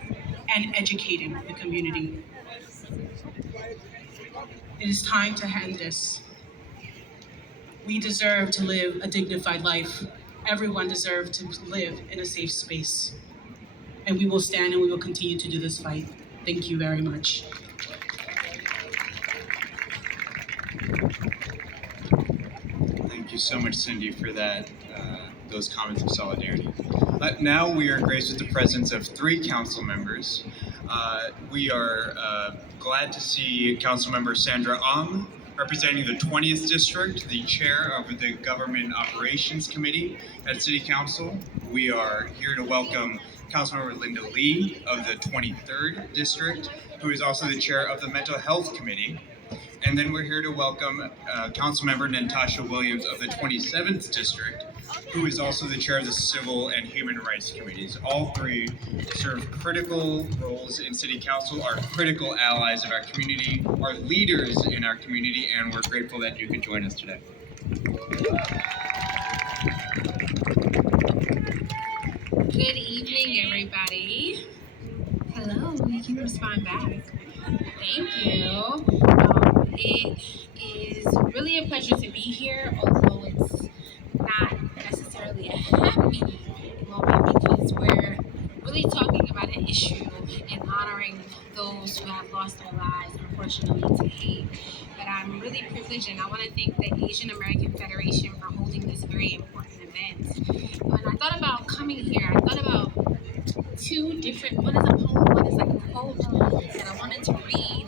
and educating the community. It is time to end this. We deserve to live a dignified life. Everyone deserves to live in a safe space. And we will stand and we will continue to do this fight. Thank you very much. Thank you so much, Cindy, for that, those comments of solidarity. Now we are graced with the presence of 3 council members. We are glad to see Councilmember Sandra Ong, representing the 20th District, the chair of the Government Operations Committee at City Council. We are here to welcome Councilmember Linda Lee of the 23rd District, who is also the chair of the Mental Health Committee. And then we're here to welcome Councilmember Natasha Williams of the 27th District, who is also the chair of the Civil and Human Rights Committees. All 3 serve critical roles in City Council, are critical allies of our community, are leaders in our community, and we're grateful that you could join us today. Good evening, everybody. Hello, you can respond back. Thank you. It is really a pleasure to be here, although it's not necessarily a happy moment because we're really talking about an issue and honoring those who have lost their lives, unfortunately, to hate. But I'm really privileged, and I want to thank the Asian American Federation for holding this very important event. When I thought about coming here, I thought about 2 different, one is a poem, one is like a quote that I wanted to read.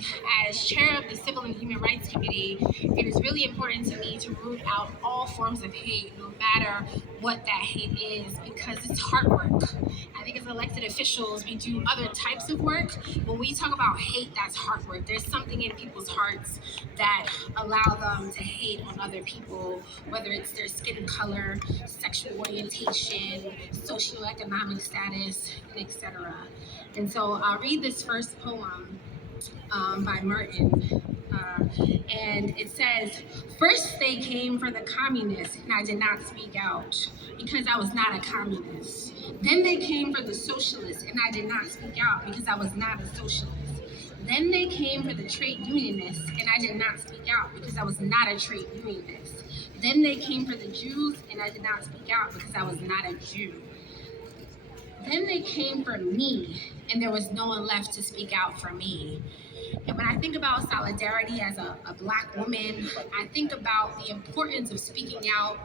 As chair of the Civil and Human Rights Committee, it is really important to me to root out all forms of hate, no matter what that hate is, because it's hard work. I think as elected officials, we do other types of work. When we talk about hate, that's hard work. There's something in people's hearts that allow them to hate on other people, whether it's their skin color, sexual orientation, socioeconomic status, etc. And so I'll read this first poem by Merton. And it says, "First they came for the communists, and I did not speak out because I was not a communist. Then they came for the socialists, and I did not speak out because I was not a socialist. Then they came for the trade unionists, and I did not speak out because I was not a trade unionist. Then they came for the Jews, and I did not speak out because I was not a Jew. Then they came for me, and there was no one left to speak out for me." And when I think about solidarity as a Black woman, I think about the importance of speaking out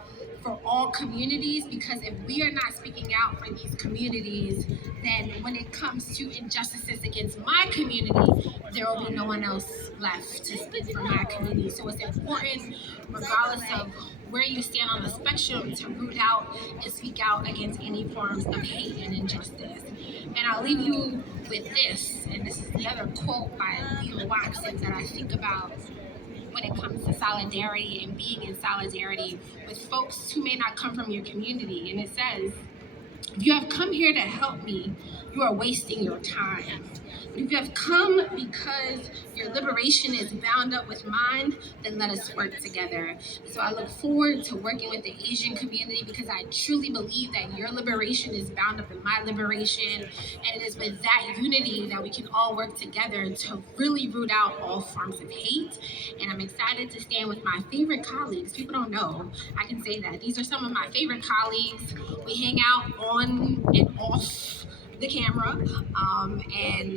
for all communities, because if we are not speaking out for these communities, then when it comes to injustices against my community, there will be no one else left to speak for my community. So it's important, regardless of where you stand on the spectrum, to root out and speak out against any forms of hate and injustice. And I'll leave you with this, and this is the other quote by Leo Watson that I think about when it comes to solidarity and being in solidarity with folks who may not come from your community. And it says, "If you have come here to help me, you are wasting your time. But if you have come because your liberation is bound up with mine, then let us work together." So I look forward to working with the Asian community because I truly believe that your liberation is bound up in my liberation. And it is with that unity that we can all work together to really root out all forms of hate. And I'm excited to stand with my favorite colleagues. People don't know, I can say that. These are some of my favorite colleagues. We hang out on and off the camera, and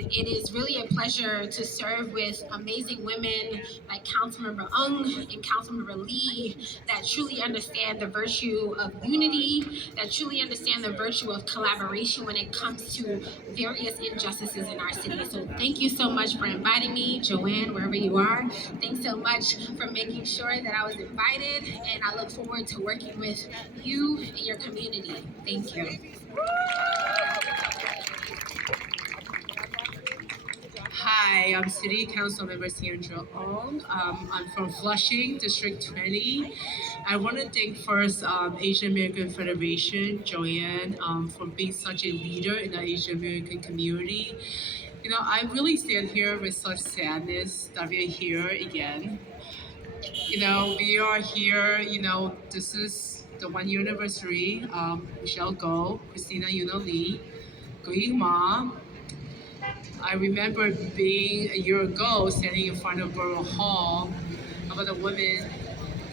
it is really a pleasure to serve with amazing women like Councilmember Ung and Councilmember Lee that truly understand the virtue of unity, that truly understand the virtue of collaboration when it comes to various injustices in our city. So thank you so much for inviting me, Joanne, wherever you are. Thanks so much for making sure that I was invited, and I look forward to working with you and your community. Thank you. Hi, I'm City Council Member Sandra Ong. I'm from Flushing, District 20. I want to thank first Asian American Federation, Joanne, for being such a leader in the Asian American community. You know, I really stand here with such sadness that we are here again. You know, we are here, you know, this is the 1 year anniversary. Michelle Go, Christina Yuna Lee, Grieving Ma. I remember being a year ago standing in front of Borough Hall about a woman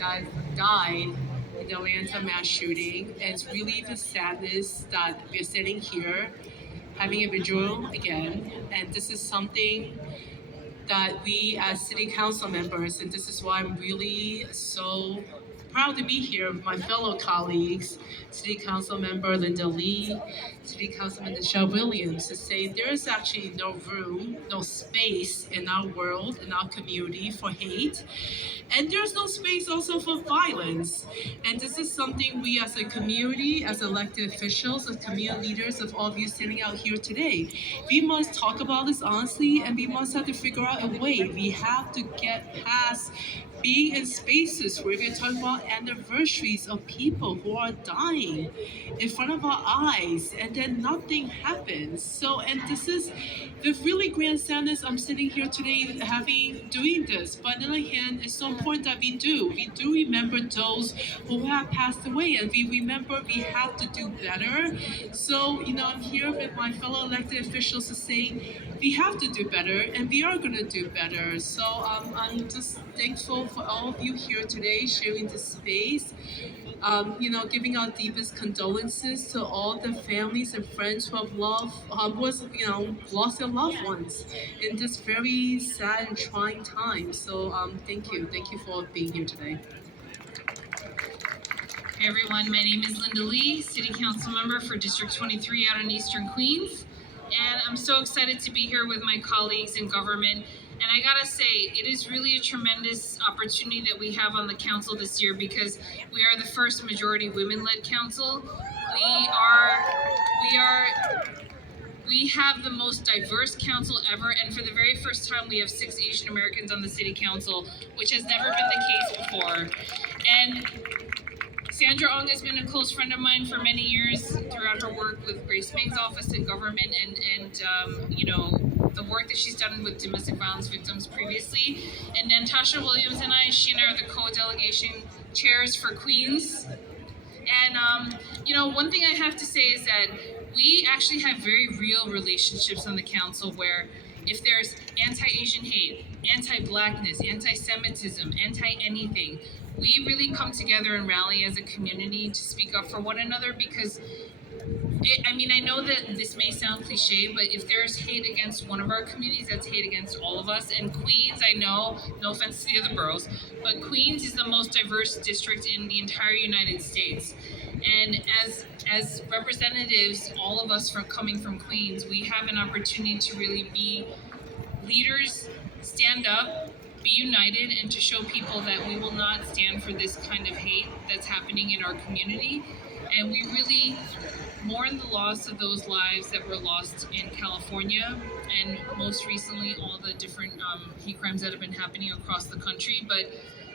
that died in the Atlanta mass shooting. And it's really the sadness that we're sitting here having a vigil again. And this is something that we as city council members, and this is why I'm really so proud to be here with my fellow colleagues, City Council Member Linda Lee, City Councilman Michelle Williams, to say there is actually no room, no space in our world, in our community for hate. And there's no space also for violence. And this is something we as a community, as elected officials, as community leaders, of all of you standing out here today, we must talk about this honestly, and we must have to figure out a way. We have to get past being in spaces where we're talking about anniversaries of people who are dying in front of our eyes, and then nothing happens. So, and this is the really grand sadness I'm sitting here today doing this. But on the other hand, it's so important that we do remember those who have passed away, and we remember we have to do better. So, you know, I'm here with my fellow elected officials to say we have to do better, and we are going to do better. So I'm just thankful for all of you here today sharing this space. You know, giving our deepest condolences to all the families and friends who have lost their loved ones in this very sad and trying time. So thank you for being here today. Hey everyone, my name is Linda Lee, City Council Member for District 23 out in Eastern Queens. And I'm so excited to be here with my colleagues in government. And I gotta say, it is really a tremendous opportunity that we have on the council this year because we are the first majority women-led council. We have the most diverse council ever, and for the very first time, we have 6 Asian Americans on the city council, which has never been the case before. And Sandra Ong has been a close friend of mine for many years throughout her work with Grace Ming's office in government and you know, the work that she's done with domestic violence victims previously. And then Tasha Williams and she and I are the co-delegation chairs for Queens. And you know, one thing I have to say is that we actually have very real relationships on the council where if there's anti-Asian hate, anti-blackness, anti-Semitism, anti-anything, we really come together and rally as a community to speak up for one another because I mean, I know that this may sound cliche, but if there's hate against one of our communities, that's hate against all of us. And Queens, I know, no offense to the other boroughs, but Queens is the most diverse district in the entire United States. And as representatives, all of us coming from Queens, we have an opportunity to really be leaders, stand up, be united, and to show people that we will not stand for this kind of hate that's happening in our community. And we really mourn the loss of those lives that were lost in California, and most recently all the different hate crimes that have been happening across the country. But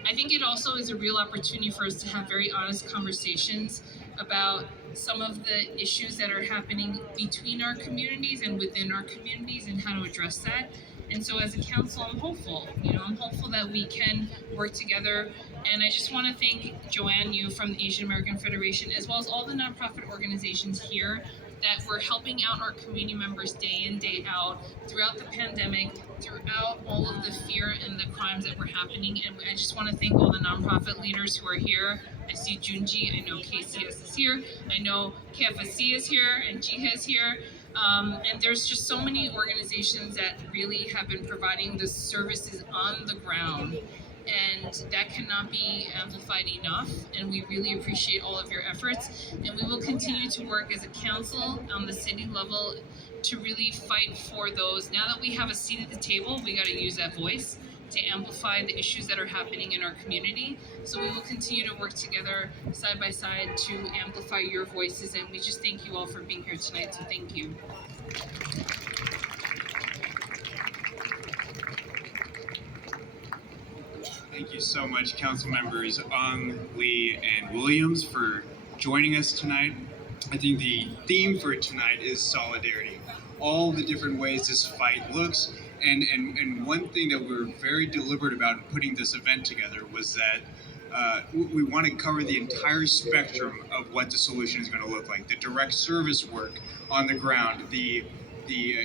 I think it also is a real opportunity for us to have very honest conversations about some of the issues that are happening between our communities and within our communities and how to address that. And so as a council, I'm hopeful. You know, I'm hopeful that we can work together. And I just want to thank Joanne, you from the Asian American Federation, as well as all the nonprofit organizations here that were helping out our community members day in, day out throughout the pandemic, throughout all of the fear and the crimes that were happening. And I just want to thank all the nonprofit leaders who are here. I see Junji, I know KCS is here, I know KFSC is here, and Jiha is here. And there's just so many organizations that really have been providing the services on the ground, and that cannot be amplified enough, and we really appreciate all of your efforts, and we will continue to work as a council on the city level to really fight for those. Now that we have a seat at the table, we got to use that voice to amplify the issues that are happening in our community. So we will continue to work together side by side to amplify your voices, and we just thank you all for being here tonight, so thank you. Thank you so much, council members Ung, Lee, and Williams, for joining us tonight. I think the theme for tonight is solidarity. All the different ways this fight looks, and one thing that we're very deliberate about in putting this event together was that we want to cover the entire spectrum of what the solution is going to look like. The direct service work on the ground, the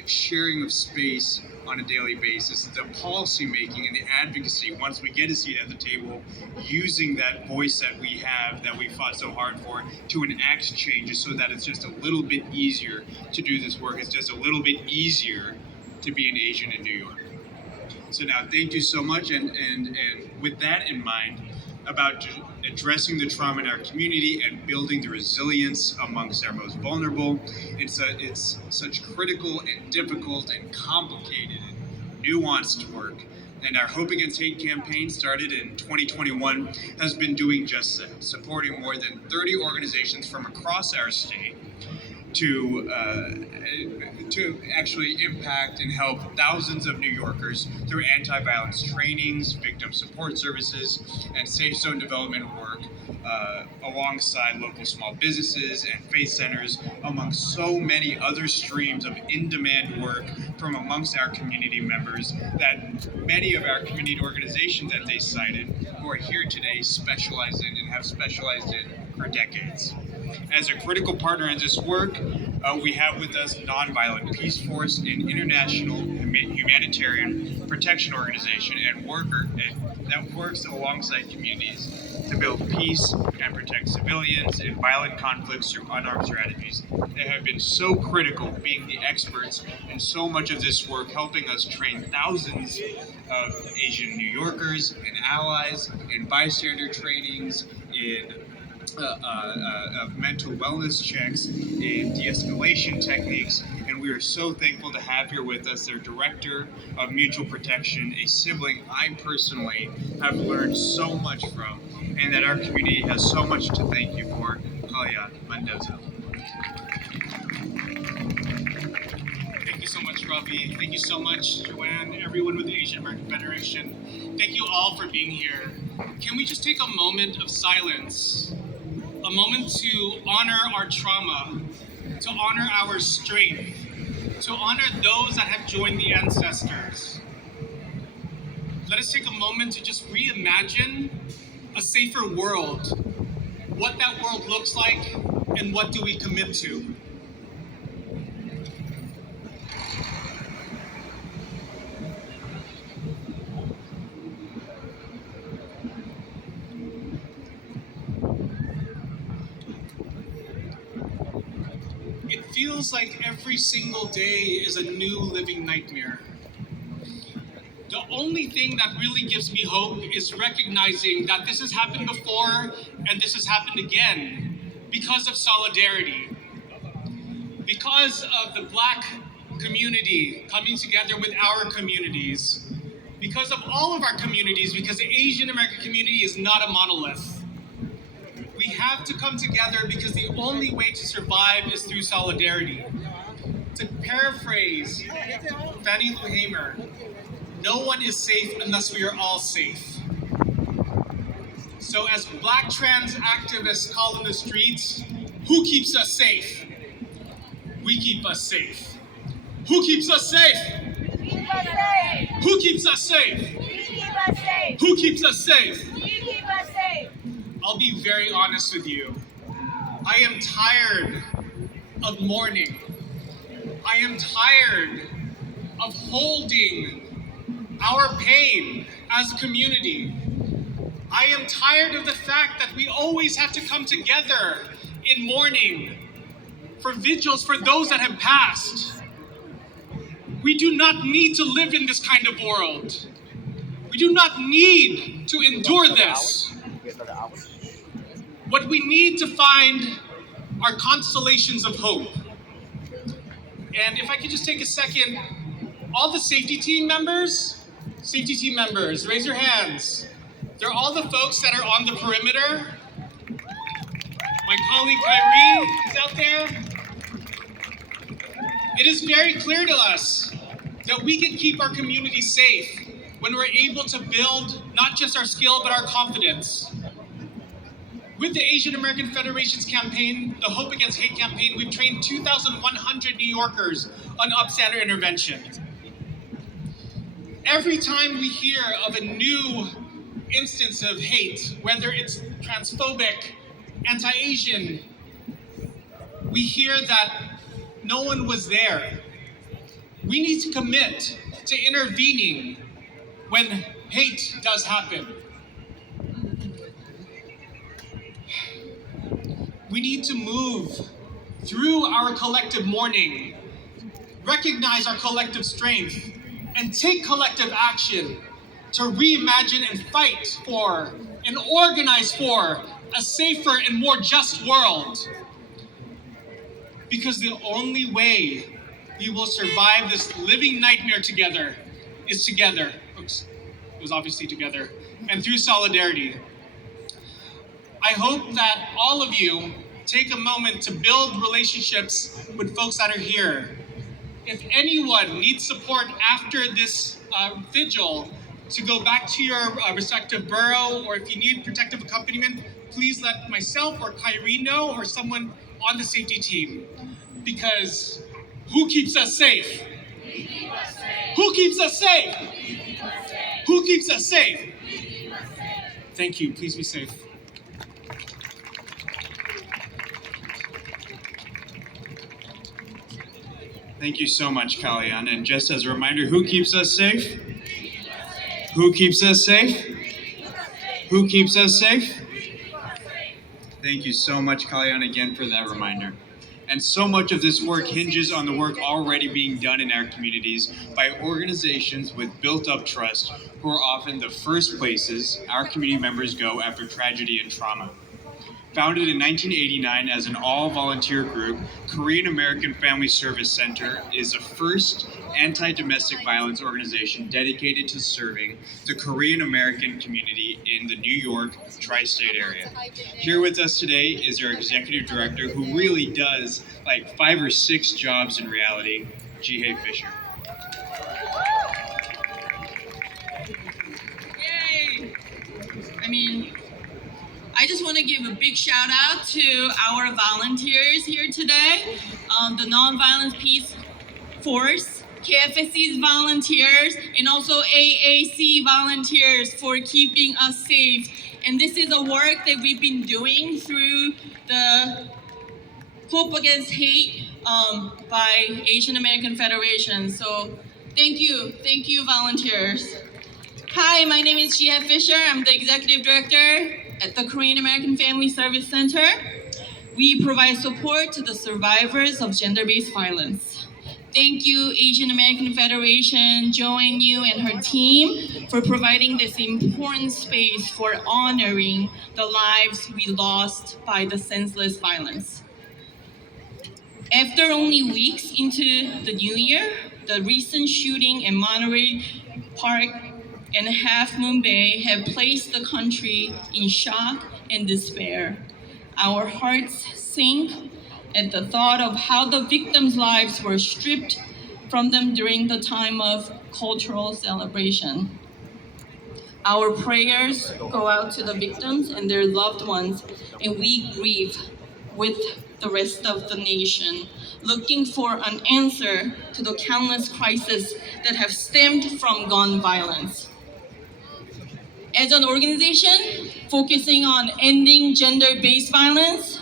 sharing of space on a daily basis, the policy making and the advocacy once we get a seat at the table, using that voice that we have, that we fought so hard for, to enact changes so that it's just a little bit easier to do this work. It's just a little bit easier to be an Asian in New York. So now, thank you so much, and with that in mind, about addressing the trauma in our community and building the resilience amongst our most vulnerable. It's such critical and difficult and complicated and nuanced work. And our Hope Against Hate campaign, started in 2021, has been doing just that, supporting more than 30 organizations from across our state to actually impact and help thousands of New Yorkers through anti-violence trainings, victim support services, and safe zone development work alongside local small businesses and faith centers, among so many other streams of in-demand work from amongst our community members that many of our community organizations that they cited who are here today specialize in and have specialized in for decades. As a critical partner in this work, we have with us Nonviolent Peace Force, an international humanitarian protection organization and worker that works alongside communities to build peace and protect civilians in violent conflicts through unarmed strategies. They have been so critical, being the experts in so much of this work, helping us train thousands of Asian New Yorkers and allies in bystander trainings, in mental wellness checks, and de-escalation techniques, and we are so thankful to have here with us their Director of Mutual Protection, a sibling I personally have learned so much from, and that our community has so much to thank you for, Kalia Mendoza. Thank you so much, Ravi. Thank you so much, Joanne, everyone with the Asian American Federation. Thank you all for being here. Can we just take a moment of silence? A moment to honor our trauma, to honor our strength, to honor those that have joined the ancestors. Let us take a moment to just reimagine a safer world, what that world looks like, and what do we commit to. It feels like every single day is a new living nightmare. The only thing that really gives me hope is recognizing that this has happened before and this has happened again because of solidarity. Because of the Black community coming together with our communities. Because of all of our communities, because the Asian American community is not a monolith. We have to come together because the only way to survive is through solidarity. To paraphrase Fannie Lou Hamer, no one is safe unless we are all safe. So as Black trans activists call in the streets, who keeps us safe? We keep us safe. Who keeps us safe? We keep us safe. Who keeps us safe? We keep us safe. Who keeps us safe? We keep us safe. I'll be very honest with you. I am tired of mourning. I am tired of holding our pain as a community. I am tired of the fact that we always have to come together in mourning for vigils for those that have passed. We do not need to live in this kind of world. We do not need to endure this. What we need to find are constellations of hope. And if I could just take a second, all the safety team members, raise your hands. They're all the folks that are on the perimeter. My colleague Kyrie is out there. It is very clear to us that we can keep our community safe when we're able to build not just our skill, but our confidence. With the Asian American Federation's campaign, the Hope Against Hate campaign, we've trained 2,100 New Yorkers on upstander intervention. Every time we hear of a new instance of hate, whether it's transphobic, anti-Asian, we hear that no one was there. We need to commit to intervening when hate does happen. We need to move through our collective mourning, recognize our collective strength, and take collective action to reimagine and fight for and organize for a safer and more just world. Because the only way we will survive this living nightmare together is together. Oops, it was obviously together. And through solidarity. I hope that all of you take a moment to build relationships with folks that are here. If anyone needs support after this vigil to go back to your respective borough, or if you need protective accompaniment, please let myself or Kyrie know, or someone on the safety team. Because who keeps us safe? Who keeps us safe? Who keeps us safe? Thank you. Please be safe. Thank you so much, Kalyan. And just as a reminder, who keeps us safe? Who keeps us safe? Who keeps us safe? Thank you so much, Kalyan, again for that reminder. And so much of this work hinges on the work already being done in our communities by organizations with built-up trust, who are often the first places our community members go after tragedy and trauma. Founded in 1989 as an all-volunteer group, Korean American Family Service Center is the first anti-domestic violence organization dedicated to serving the Korean American community in the New York tri-state area. Here with us today is our executive director, who really does like 5 or 6 jobs in reality, Ji-Hae Fisher. Yay! I just want to give a big shout out to our volunteers here today, the Nonviolence Peace Force, KFSC's volunteers, and also AAC volunteers for keeping us safe. And this is a work that we've been doing through the Hope Against Hate by Asian American Federation. So thank you volunteers. Hi, my name is Ji-Hae Fisher. I'm the executive director at the Korean American Family Service Center. We provide support to the survivors of gender-based violence. Thank you, Asian American Federation, Joanne Yu and her team for providing this important space for honoring the lives we lost by the senseless violence. After only weeks into the new year, the recent shooting in Monterey Park and Half Moon Bay have placed the country in shock and despair. Our hearts sink at the thought of how the victims' lives were stripped from them during the time of cultural celebration. Our prayers go out to the victims and their loved ones, and we grieve with the rest of the nation, looking for an answer to the countless crises that have stemmed from gun violence. As an organization focusing on ending gender-based violence,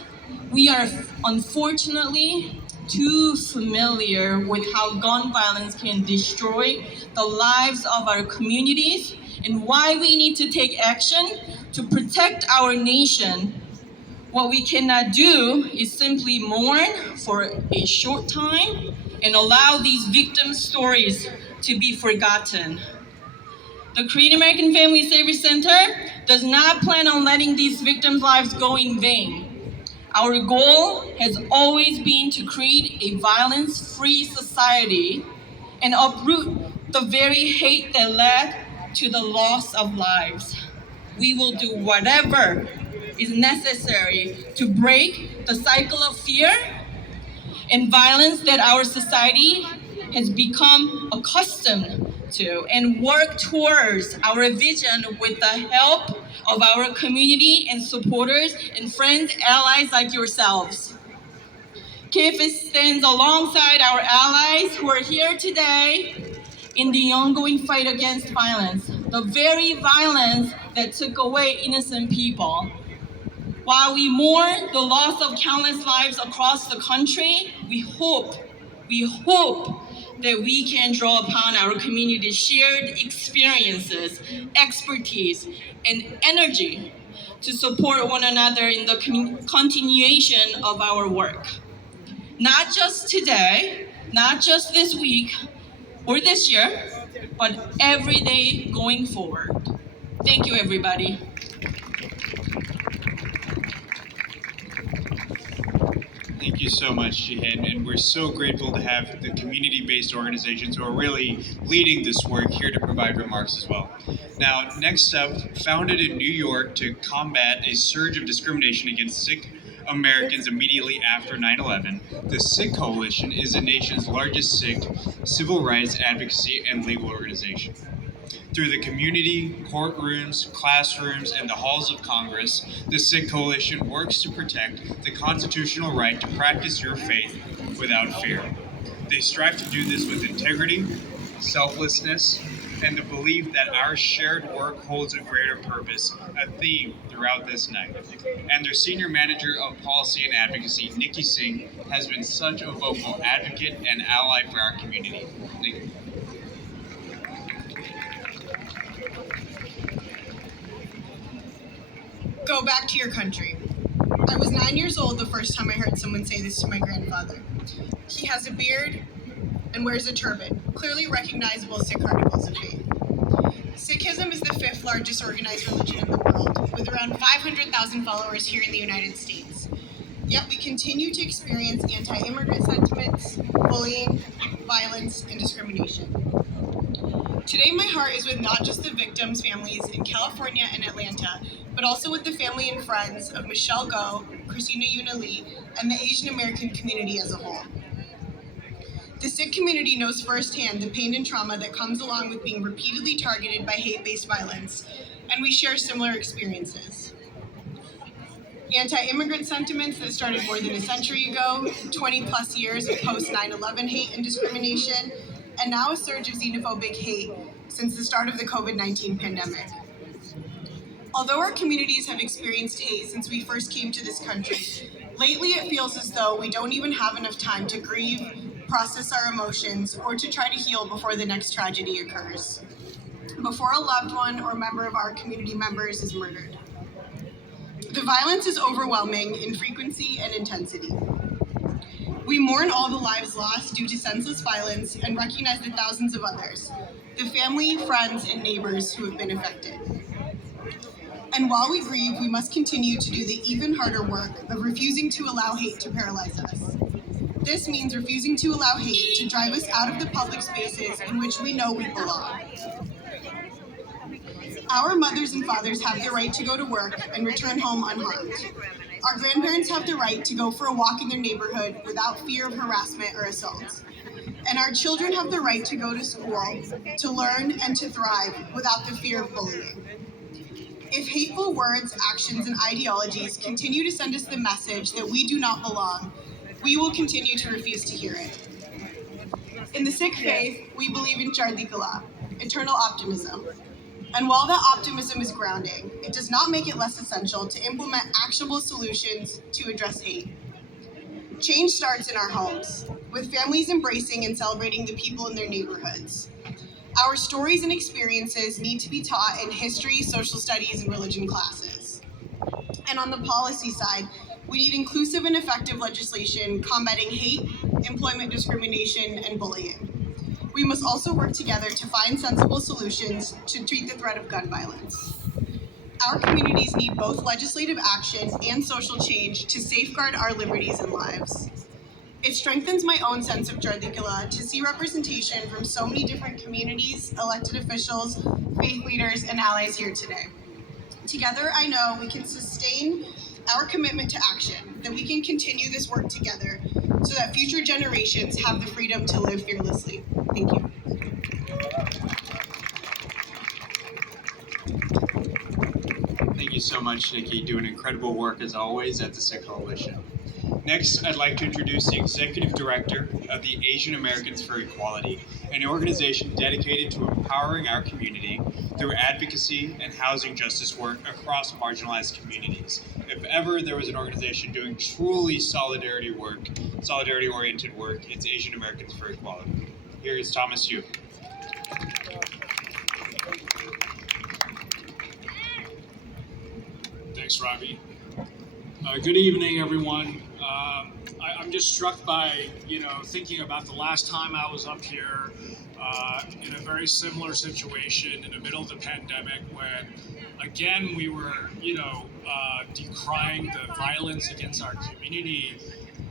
we are unfortunately too familiar with how gun violence can destroy the lives of our communities and why we need to take action to protect our nation. What we cannot do is simply mourn for a short time and allow these victims' stories to be forgotten. The Korean American Family Service Center does not plan on letting these victims' lives go in vain. Our goal has always been to create a violence-free society and uproot the very hate that led to the loss of lives. We will do whatever is necessary to break the cycle of fear and violence that our society has become accustomed to and work towards our vision with the help of our community and supporters and friends, allies like yourselves. KFS stands alongside our allies who are here today in the ongoing fight against violence, the very violence that took away innocent people. While we mourn the loss of countless lives across the country, we hope that we can draw upon our community's shared experiences, expertise, and energy to support one another in the continuation of our work. Not just today, not just this week or this year, but every day going forward. Thank you, everybody. Thank you so much, Jihin, and we're so grateful to have the community-based organizations who are really leading this work here to provide remarks as well. Now, next up, founded in New York to combat a surge of discrimination against Sikh Americans immediately after 9/11, the Sikh Coalition is the nation's largest Sikh civil rights advocacy and legal organization. Through the community, courtrooms, classrooms, and the halls of Congress, the Sikh Coalition works to protect the constitutional right to practice your faith without fear. They strive to do this with integrity, selflessness, and the belief that our shared work holds a greater purpose, a theme throughout this night. And their senior manager of policy and advocacy, Nikki Singh, has been such a vocal advocate and ally for our community. Nikki. Go back to your country. I was 9 years old the first time I heard someone say this to my grandfather. He has a beard and wears a turban, clearly recognizable Sikh articles of faith. Sikhism is the 5th largest organized religion in the world, with around 500,000 followers here in the United States. Yet we continue to experience anti-immigrant sentiments, bullying, violence, and discrimination. Today, my heart is with not just the victims' families in California and Atlanta, but also with the family and friends of Michelle Go, Christina Yuna Lee, and the Asian American community as a whole. The Sikh community knows firsthand the pain and trauma that comes along with being repeatedly targeted by hate-based violence, and we share similar experiences. Anti-immigrant sentiments that started more than a century ago, 20-plus years of post-9/11 hate and discrimination, and now a surge of xenophobic hate since the start of the COVID-19 pandemic. Although our communities have experienced hate since we first came to this country, lately it feels as though we don't even have enough time to grieve, process our emotions, or to try to heal before the next tragedy occurs. Before a loved one or member of our community members is murdered. The violence is overwhelming in frequency and intensity. We mourn all the lives lost due to senseless violence and recognize the thousands of others, the family, friends, and neighbors who have been affected. And while we grieve, we must continue to do the even harder work of refusing to allow hate to paralyze us. This means refusing to allow hate to drive us out of the public spaces in which we know we belong. Our mothers and fathers have the right to go to work and return home unharmed. Our grandparents have the right to go for a walk in their neighborhood without fear of harassment or assault. And our children have the right to go to school, to learn, and to thrive without the fear of bullying. If hateful words, actions, and ideologies continue to send us the message that we do not belong, we will continue to refuse to hear it. In the Sikh faith, we believe in Chardi Kala, eternal optimism. And while that optimism is grounding, it does not make it less essential to implement actionable solutions to address hate. Change starts in our homes, with families embracing and celebrating the people in their neighborhoods. Our stories and experiences need to be taught in history, social studies, and religion classes. And on the policy side, we need inclusive and effective legislation combating hate, employment discrimination, and bullying. We must also work together to find sensible solutions to treat the threat of gun violence. Our communities need both legislative action and social change to safeguard our liberties and lives. It strengthens my own sense of Jardikala to see representation from so many different communities, elected officials, faith leaders, and allies here today. Together, I know we can sustain our commitment to action, that we can continue this work together so that future generations have the freedom to live fearlessly. Thank you. Thank you so much, Nikki. Doing incredible work as always at the SICK Coalition. Next, I'd like to introduce the Executive Director of the Asian Americans for Equality, an organization dedicated to empowering our community through advocacy and housing justice work across marginalized communities. If ever there was an organization doing truly solidarity-oriented work, it's Asian Americans for Equality. Here is Thomas Yu. Thanks, Robbie. Good evening, everyone. I'm just struck by, thinking about the last time I was up here in a very similar situation in the middle of the pandemic when, again, we were, decrying the violence against our community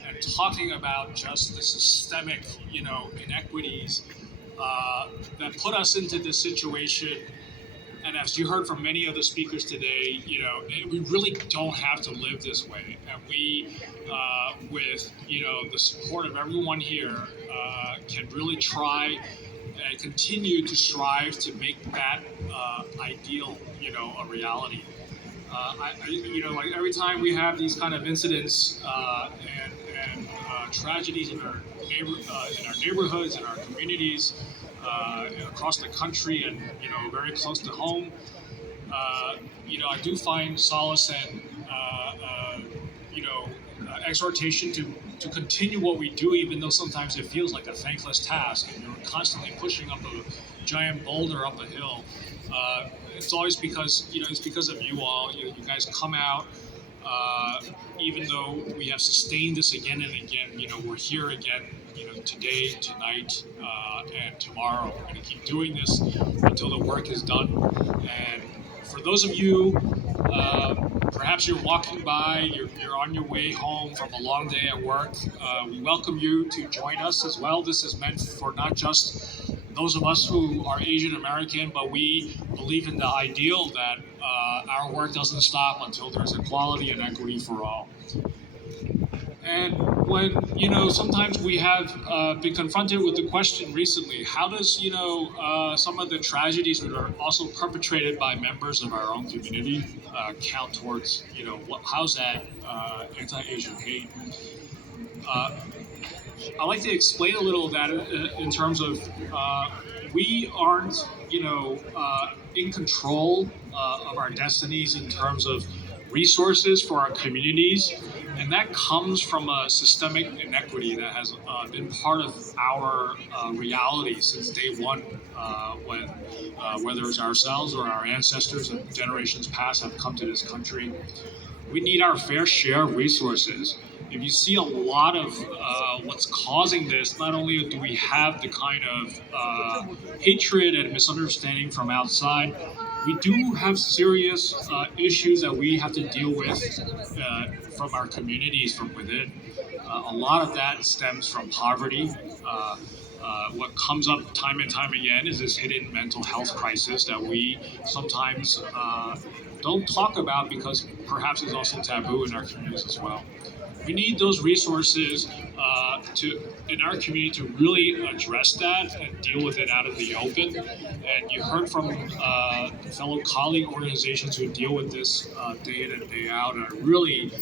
and talking about just the systemic, inequities that put us into this situation. And as you heard from many of the speakers today, we really don't have to live this way. And we, with, the support of everyone here, can really try and continue to strive to make that ideal, a reality. Like every time we have these kind of incidents and tragedies in our neighborhoods, in our communities, across the country, and very close to home, I do find solace and exhortation to continue what we do, even though sometimes it feels like a thankless task and you're constantly pushing up a giant boulder up a hill. It's always because it's because of you all. You guys come out. Even though we have sustained this again and again, we're here again, today, tonight, and tomorrow. We're going to keep doing this until the work is done. And for those of you, perhaps you're walking by, you're on your way home from a long day at work, we welcome you to join us as well. This is meant for not just those of us who are Asian American, but we believe in the ideal that our work doesn't stop until there's equality and equity for all. And when, sometimes we have been confronted with the question recently, how does, some of the tragedies that are also perpetrated by members of our own community count towards, how's that anti-Asian hate? I'd like to explain a little of that in terms of we aren't, in control of our destinies in terms of resources for our communities, and that comes from a systemic inequity that has been part of our reality since day one, when whether it's ourselves or our ancestors and generations past have come to this country. We need our fair share of resources. If you see a lot of what's causing this, not only do we have the kind of hatred and misunderstanding from outside, we do have serious issues that we have to deal with from our communities from within. A lot of that stems from poverty. What comes up time and time again is this hidden mental health crisis that we sometimes don't talk about because perhaps it's also taboo in our communities as well. We need those resources in our community to really address that and deal with it out of the open. And you heard from fellow colleague organizations who deal with this day in and day out. And I really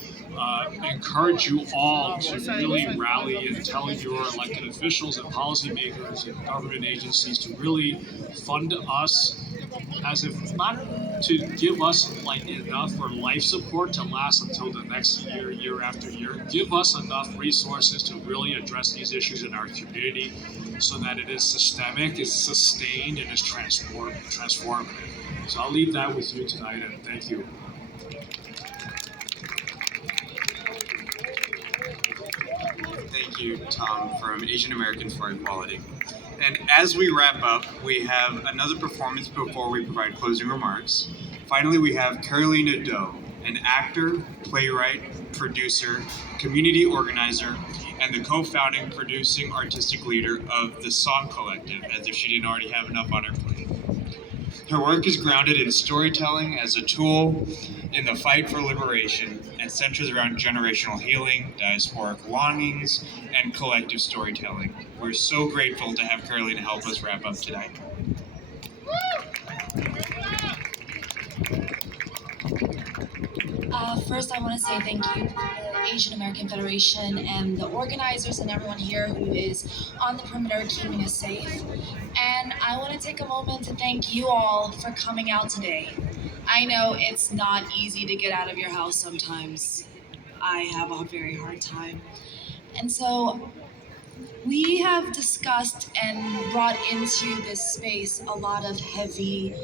encourage you all to really rally and tell your elected officials and policymakers and government agencies to really fund us, as if not to give us enough or life support to last until the next year, year after year. Give us enough resources to really address these issues in our community so that it is systemic, is sustained, and is transformative. So I'll leave that with you tonight, and thank you. Thank you, Tom, from Asian Americans for Equality. And as we wrap up, we have another performance before we provide closing remarks. Finally, we have Carolina Doe, an actor, playwright, producer, community organizer, and the co-founding producing artistic leader of the Song Collective, as if she didn't already have enough on her plate. Her work is grounded in storytelling as a tool in the fight for liberation and centers around generational healing, diasporic longings, and collective storytelling. We're so grateful to have Carolina help us wrap up today. First, I want to say thank you to the Asian American Federation and the organizers and everyone here who is on the perimeter keeping us safe. And I want to take a moment to thank you all for coming out today. I know it's not easy to get out of your house sometimes. I have a very hard time. And so we have discussed and brought into this space a lot of heavy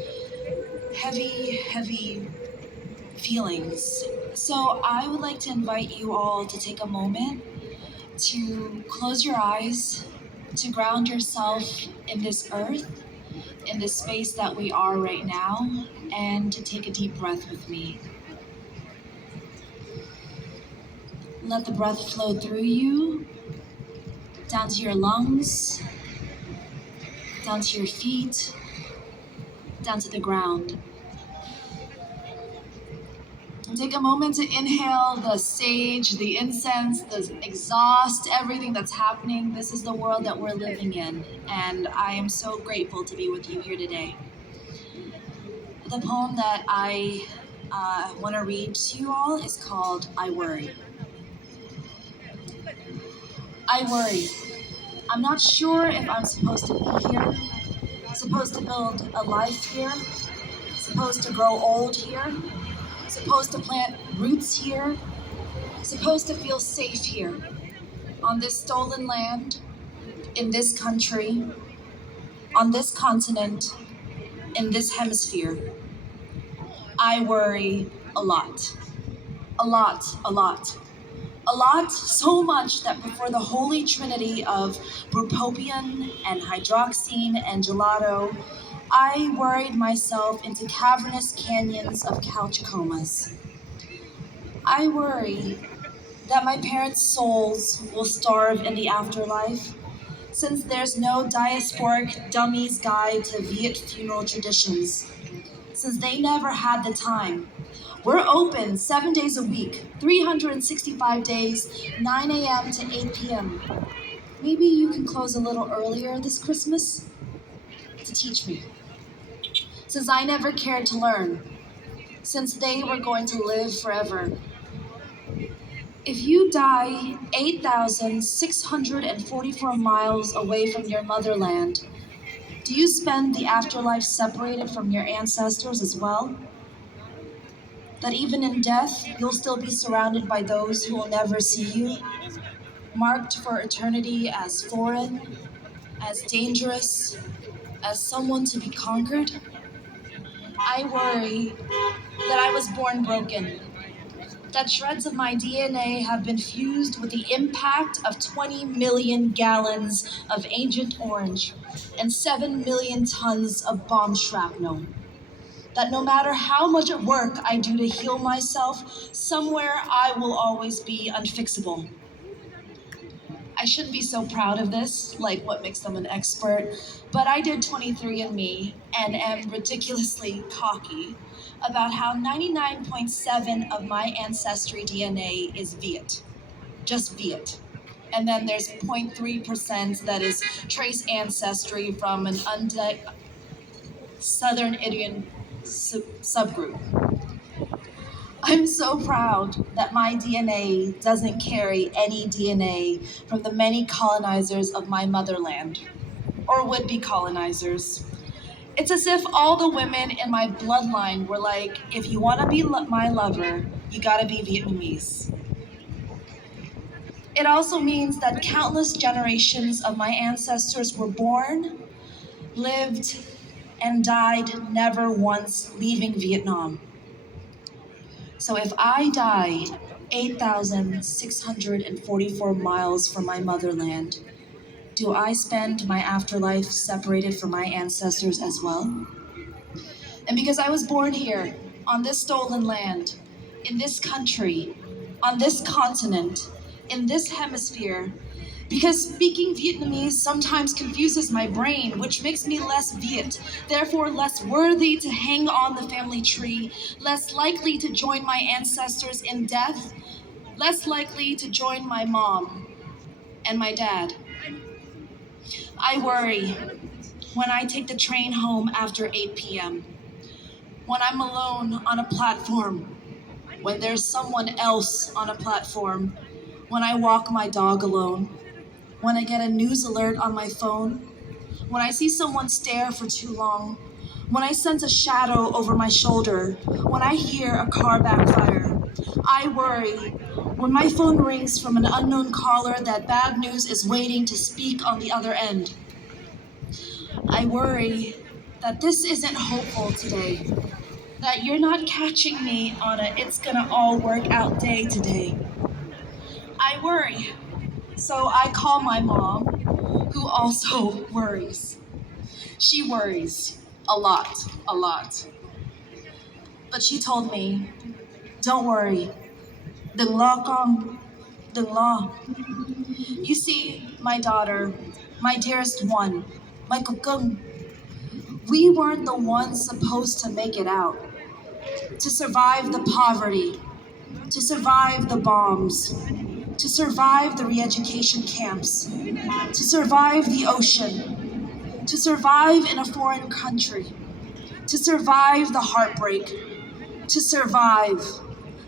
feelings. So I would like to invite you all to take a moment to close your eyes, to ground yourself in this earth, in this space that we are right now, and to take a deep breath with me. Let the breath flow through you, down to your lungs, down to your feet, down to the ground. Take a moment to inhale the sage, the incense, the exhaust, everything that's happening. This is the world that we're living in, and I am so grateful to be with you here today. The poem that I want to read to you all is called I Worry. I worry. I'm not sure if I'm supposed to be here, supposed to build a life here, supposed to grow old here, supposed to plant roots here, supposed to feel safe here, on this stolen land, in this country, on this continent, in this hemisphere. I worry a lot. A lot, a lot. A lot, so much that before the holy trinity of bupropion and hydroxine and gelato, I worried myself into cavernous canyons of couch comas. I worry that my parents' souls will starve in the afterlife, since there's no diasporic dummy's guide to Viet funeral traditions, since they never had the time. We're open 7 days a week, 365 days, 9 a.m. to 8 p.m. Maybe you can close a little earlier this Christmas to teach me, since I never cared to learn, since they were going to live forever. If you die 8,644 miles away from your motherland, do you spend the afterlife separated from your ancestors as well? That even in death, you'll still be surrounded by those who will never see you, marked for eternity as foreign, as dangerous, as someone to be conquered? I worry that I was born broken, that shreds of my DNA have been fused with the impact of 20 million gallons of Agent Orange and 7 million tons of bomb shrapnel. That no matter how much work I do to heal myself, somewhere I will always be unfixable. I shouldn't be so proud of this, like what makes them an expert, but I did 23andMe and am ridiculously cocky about how 99.7 of my ancestry DNA is Viet, just Viet. And then there's 0.3% that is trace ancestry from an Southern Indian subgroup. I'm so proud that my DNA doesn't carry any DNA from the many colonizers of my motherland, or would-be colonizers. It's as if all the women in my bloodline were like, if you want to be my lover, you gotta be Vietnamese. It also means that countless generations of my ancestors were born, lived, and died never once leaving Vietnam. So if I die 8,644 miles from my motherland, do I spend my afterlife separated from my ancestors as well? And because I was born here, on this stolen land, in this country, on this continent, in this hemisphere, Because speaking Vietnamese sometimes confuses my brain, which makes me less Viet, therefore less worthy to hang on the family tree, less likely to join my ancestors in death, less likely to join my mom and my dad. I worry when I take the train home after 8 p.m., when I'm alone on a platform, when there's someone else on a platform, when I walk my dog alone, when I get a news alert on my phone, when I see someone stare for too long, when I sense a shadow over my shoulder, when I hear a car backfire. I worry when my phone rings from an unknown caller that bad news is waiting to speak on the other end. I worry that this isn't hopeful today, that you're not catching me on a it's gonna all work out day today. I worry, so I call my mom, who also worries. She worries a lot, a lot. But she told me, don't worry, đừng lo con, đừng lo. You see, my daughter, my dearest one, my cục we weren't the ones supposed to make it out, to survive the poverty, to survive the bombs, to survive the re-education camps, to survive the ocean, to survive in a foreign country, to survive the heartbreak, to survive,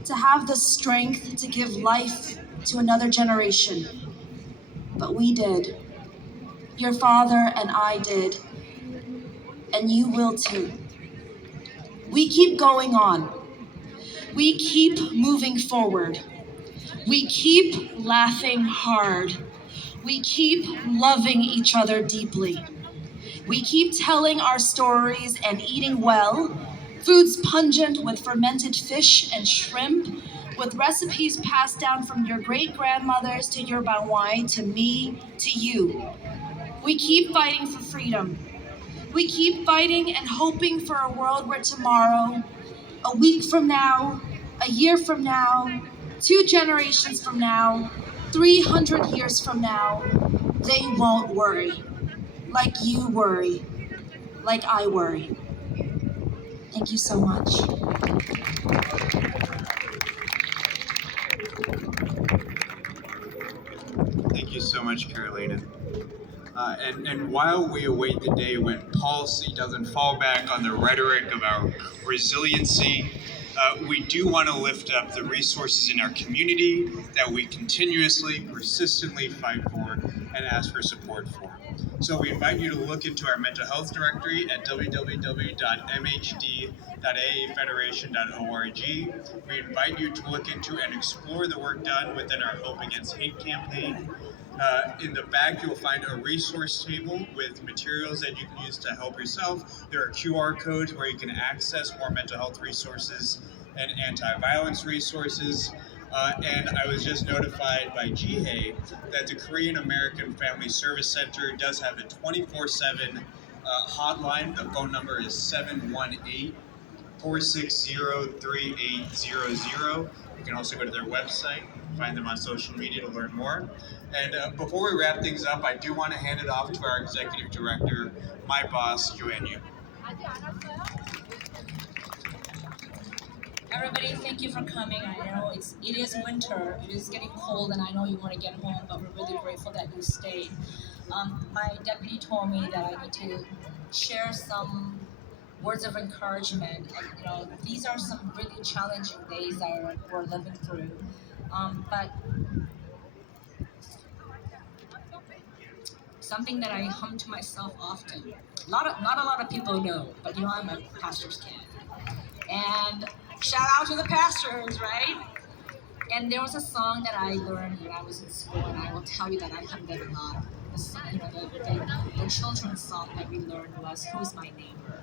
to have the strength to give life to another generation. But we did. Your father and I did. And you will too. We keep going on. We keep moving forward. We keep laughing hard. We keep loving each other deeply. We keep telling our stories and eating well, foods pungent with fermented fish and shrimp, with recipes passed down from your great-grandmothers to your Bawai, to me, to you. We keep fighting for freedom. We keep fighting and hoping for a world where tomorrow, a week from now, a year from now, 2 generations from now, 300 years from now, they won't worry. Like you worry. Like I worry. Thank you so much. Thank you so much, Carolina. And while we await the day when policy doesn't fall back on the rhetoric of our resiliency, we do want to lift up the resources in our community that we continuously, persistently fight for and ask for support for. So we invite you to look into our mental health directory at www.mhd.aafederation.org. We invite you to look into and explore the work done within our Hope Against Hate campaign. In the back, you'll find a resource table with materials that you can use to help yourself. There are QR codes where you can access more mental health resources and anti-violence resources. And I was just notified by Jihei that the Korean American Family Service Center does have a 24/7 hotline. The phone number is 718-460-3800. You can also go to their website, find them on social media to learn more. And before we wrap things up, I do want to hand it off to our executive director, my boss, Joanne Yu. Everybody, thank you for coming. I know it is winter, it is getting cold, and I know you want to get home, but we're really grateful that you stayed. My deputy told me that I need to share some words of encouragement. And, these are some really challenging days that we're living through. But something that I hum to myself often. Not a lot of people know, but I'm a pastor's kid. And shout out to the pastors, right? And there was a song that I learned when I was in school, and I will tell you that I hummed it a lot. The children's song that we learned was "Who's My Neighbor?"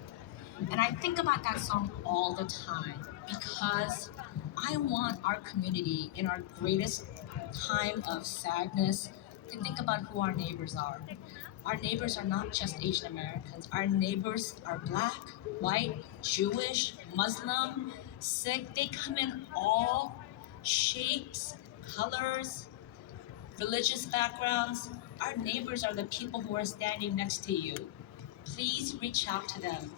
And I think about that song all the time because I want our community in our greatest time of sadness to think about who our neighbors are. Our neighbors are not just Asian Americans. Our neighbors are Black, white, Jewish, Muslim, Sikh. They come in all shapes, colors, religious backgrounds, our neighbors are the people who are standing next to you. Please reach out to them.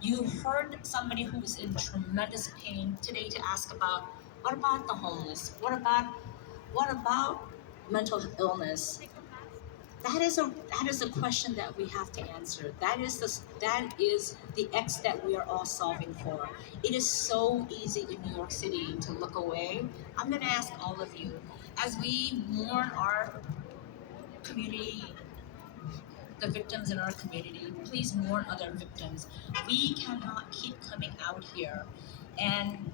You heard somebody who's in tremendous pain today to ask about what about the homeless? What about mental illness? That is a question that we have to answer. That is the X that we are all solving for. It is so easy in New York City to look away. I'm going to ask all of you, as we mourn our community, the victims in our community, please mourn other victims. We cannot keep coming out here and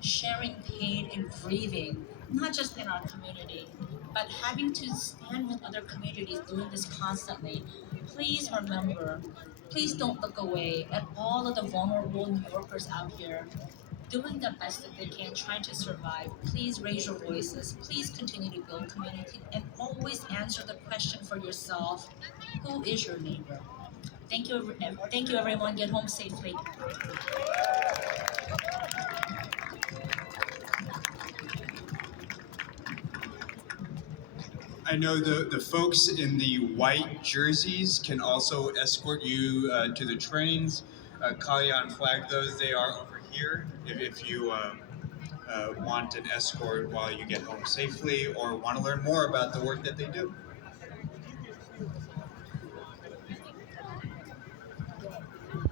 sharing pain and grieving, not just in our community, but having to stand with other communities doing this constantly. Please remember, please don't look away at all of the vulnerable New Yorkers out here doing the best that they can, trying to survive. Please raise your voices. Please continue to build community and always answer the question for yourself, who is your neighbor? Thank you everyone. Get home safely. I know the folks in the white jerseys can also escort you to the trains. Kalyan flagged those. They are over here if you want an escort while you get home safely or want to learn more about the work that they do.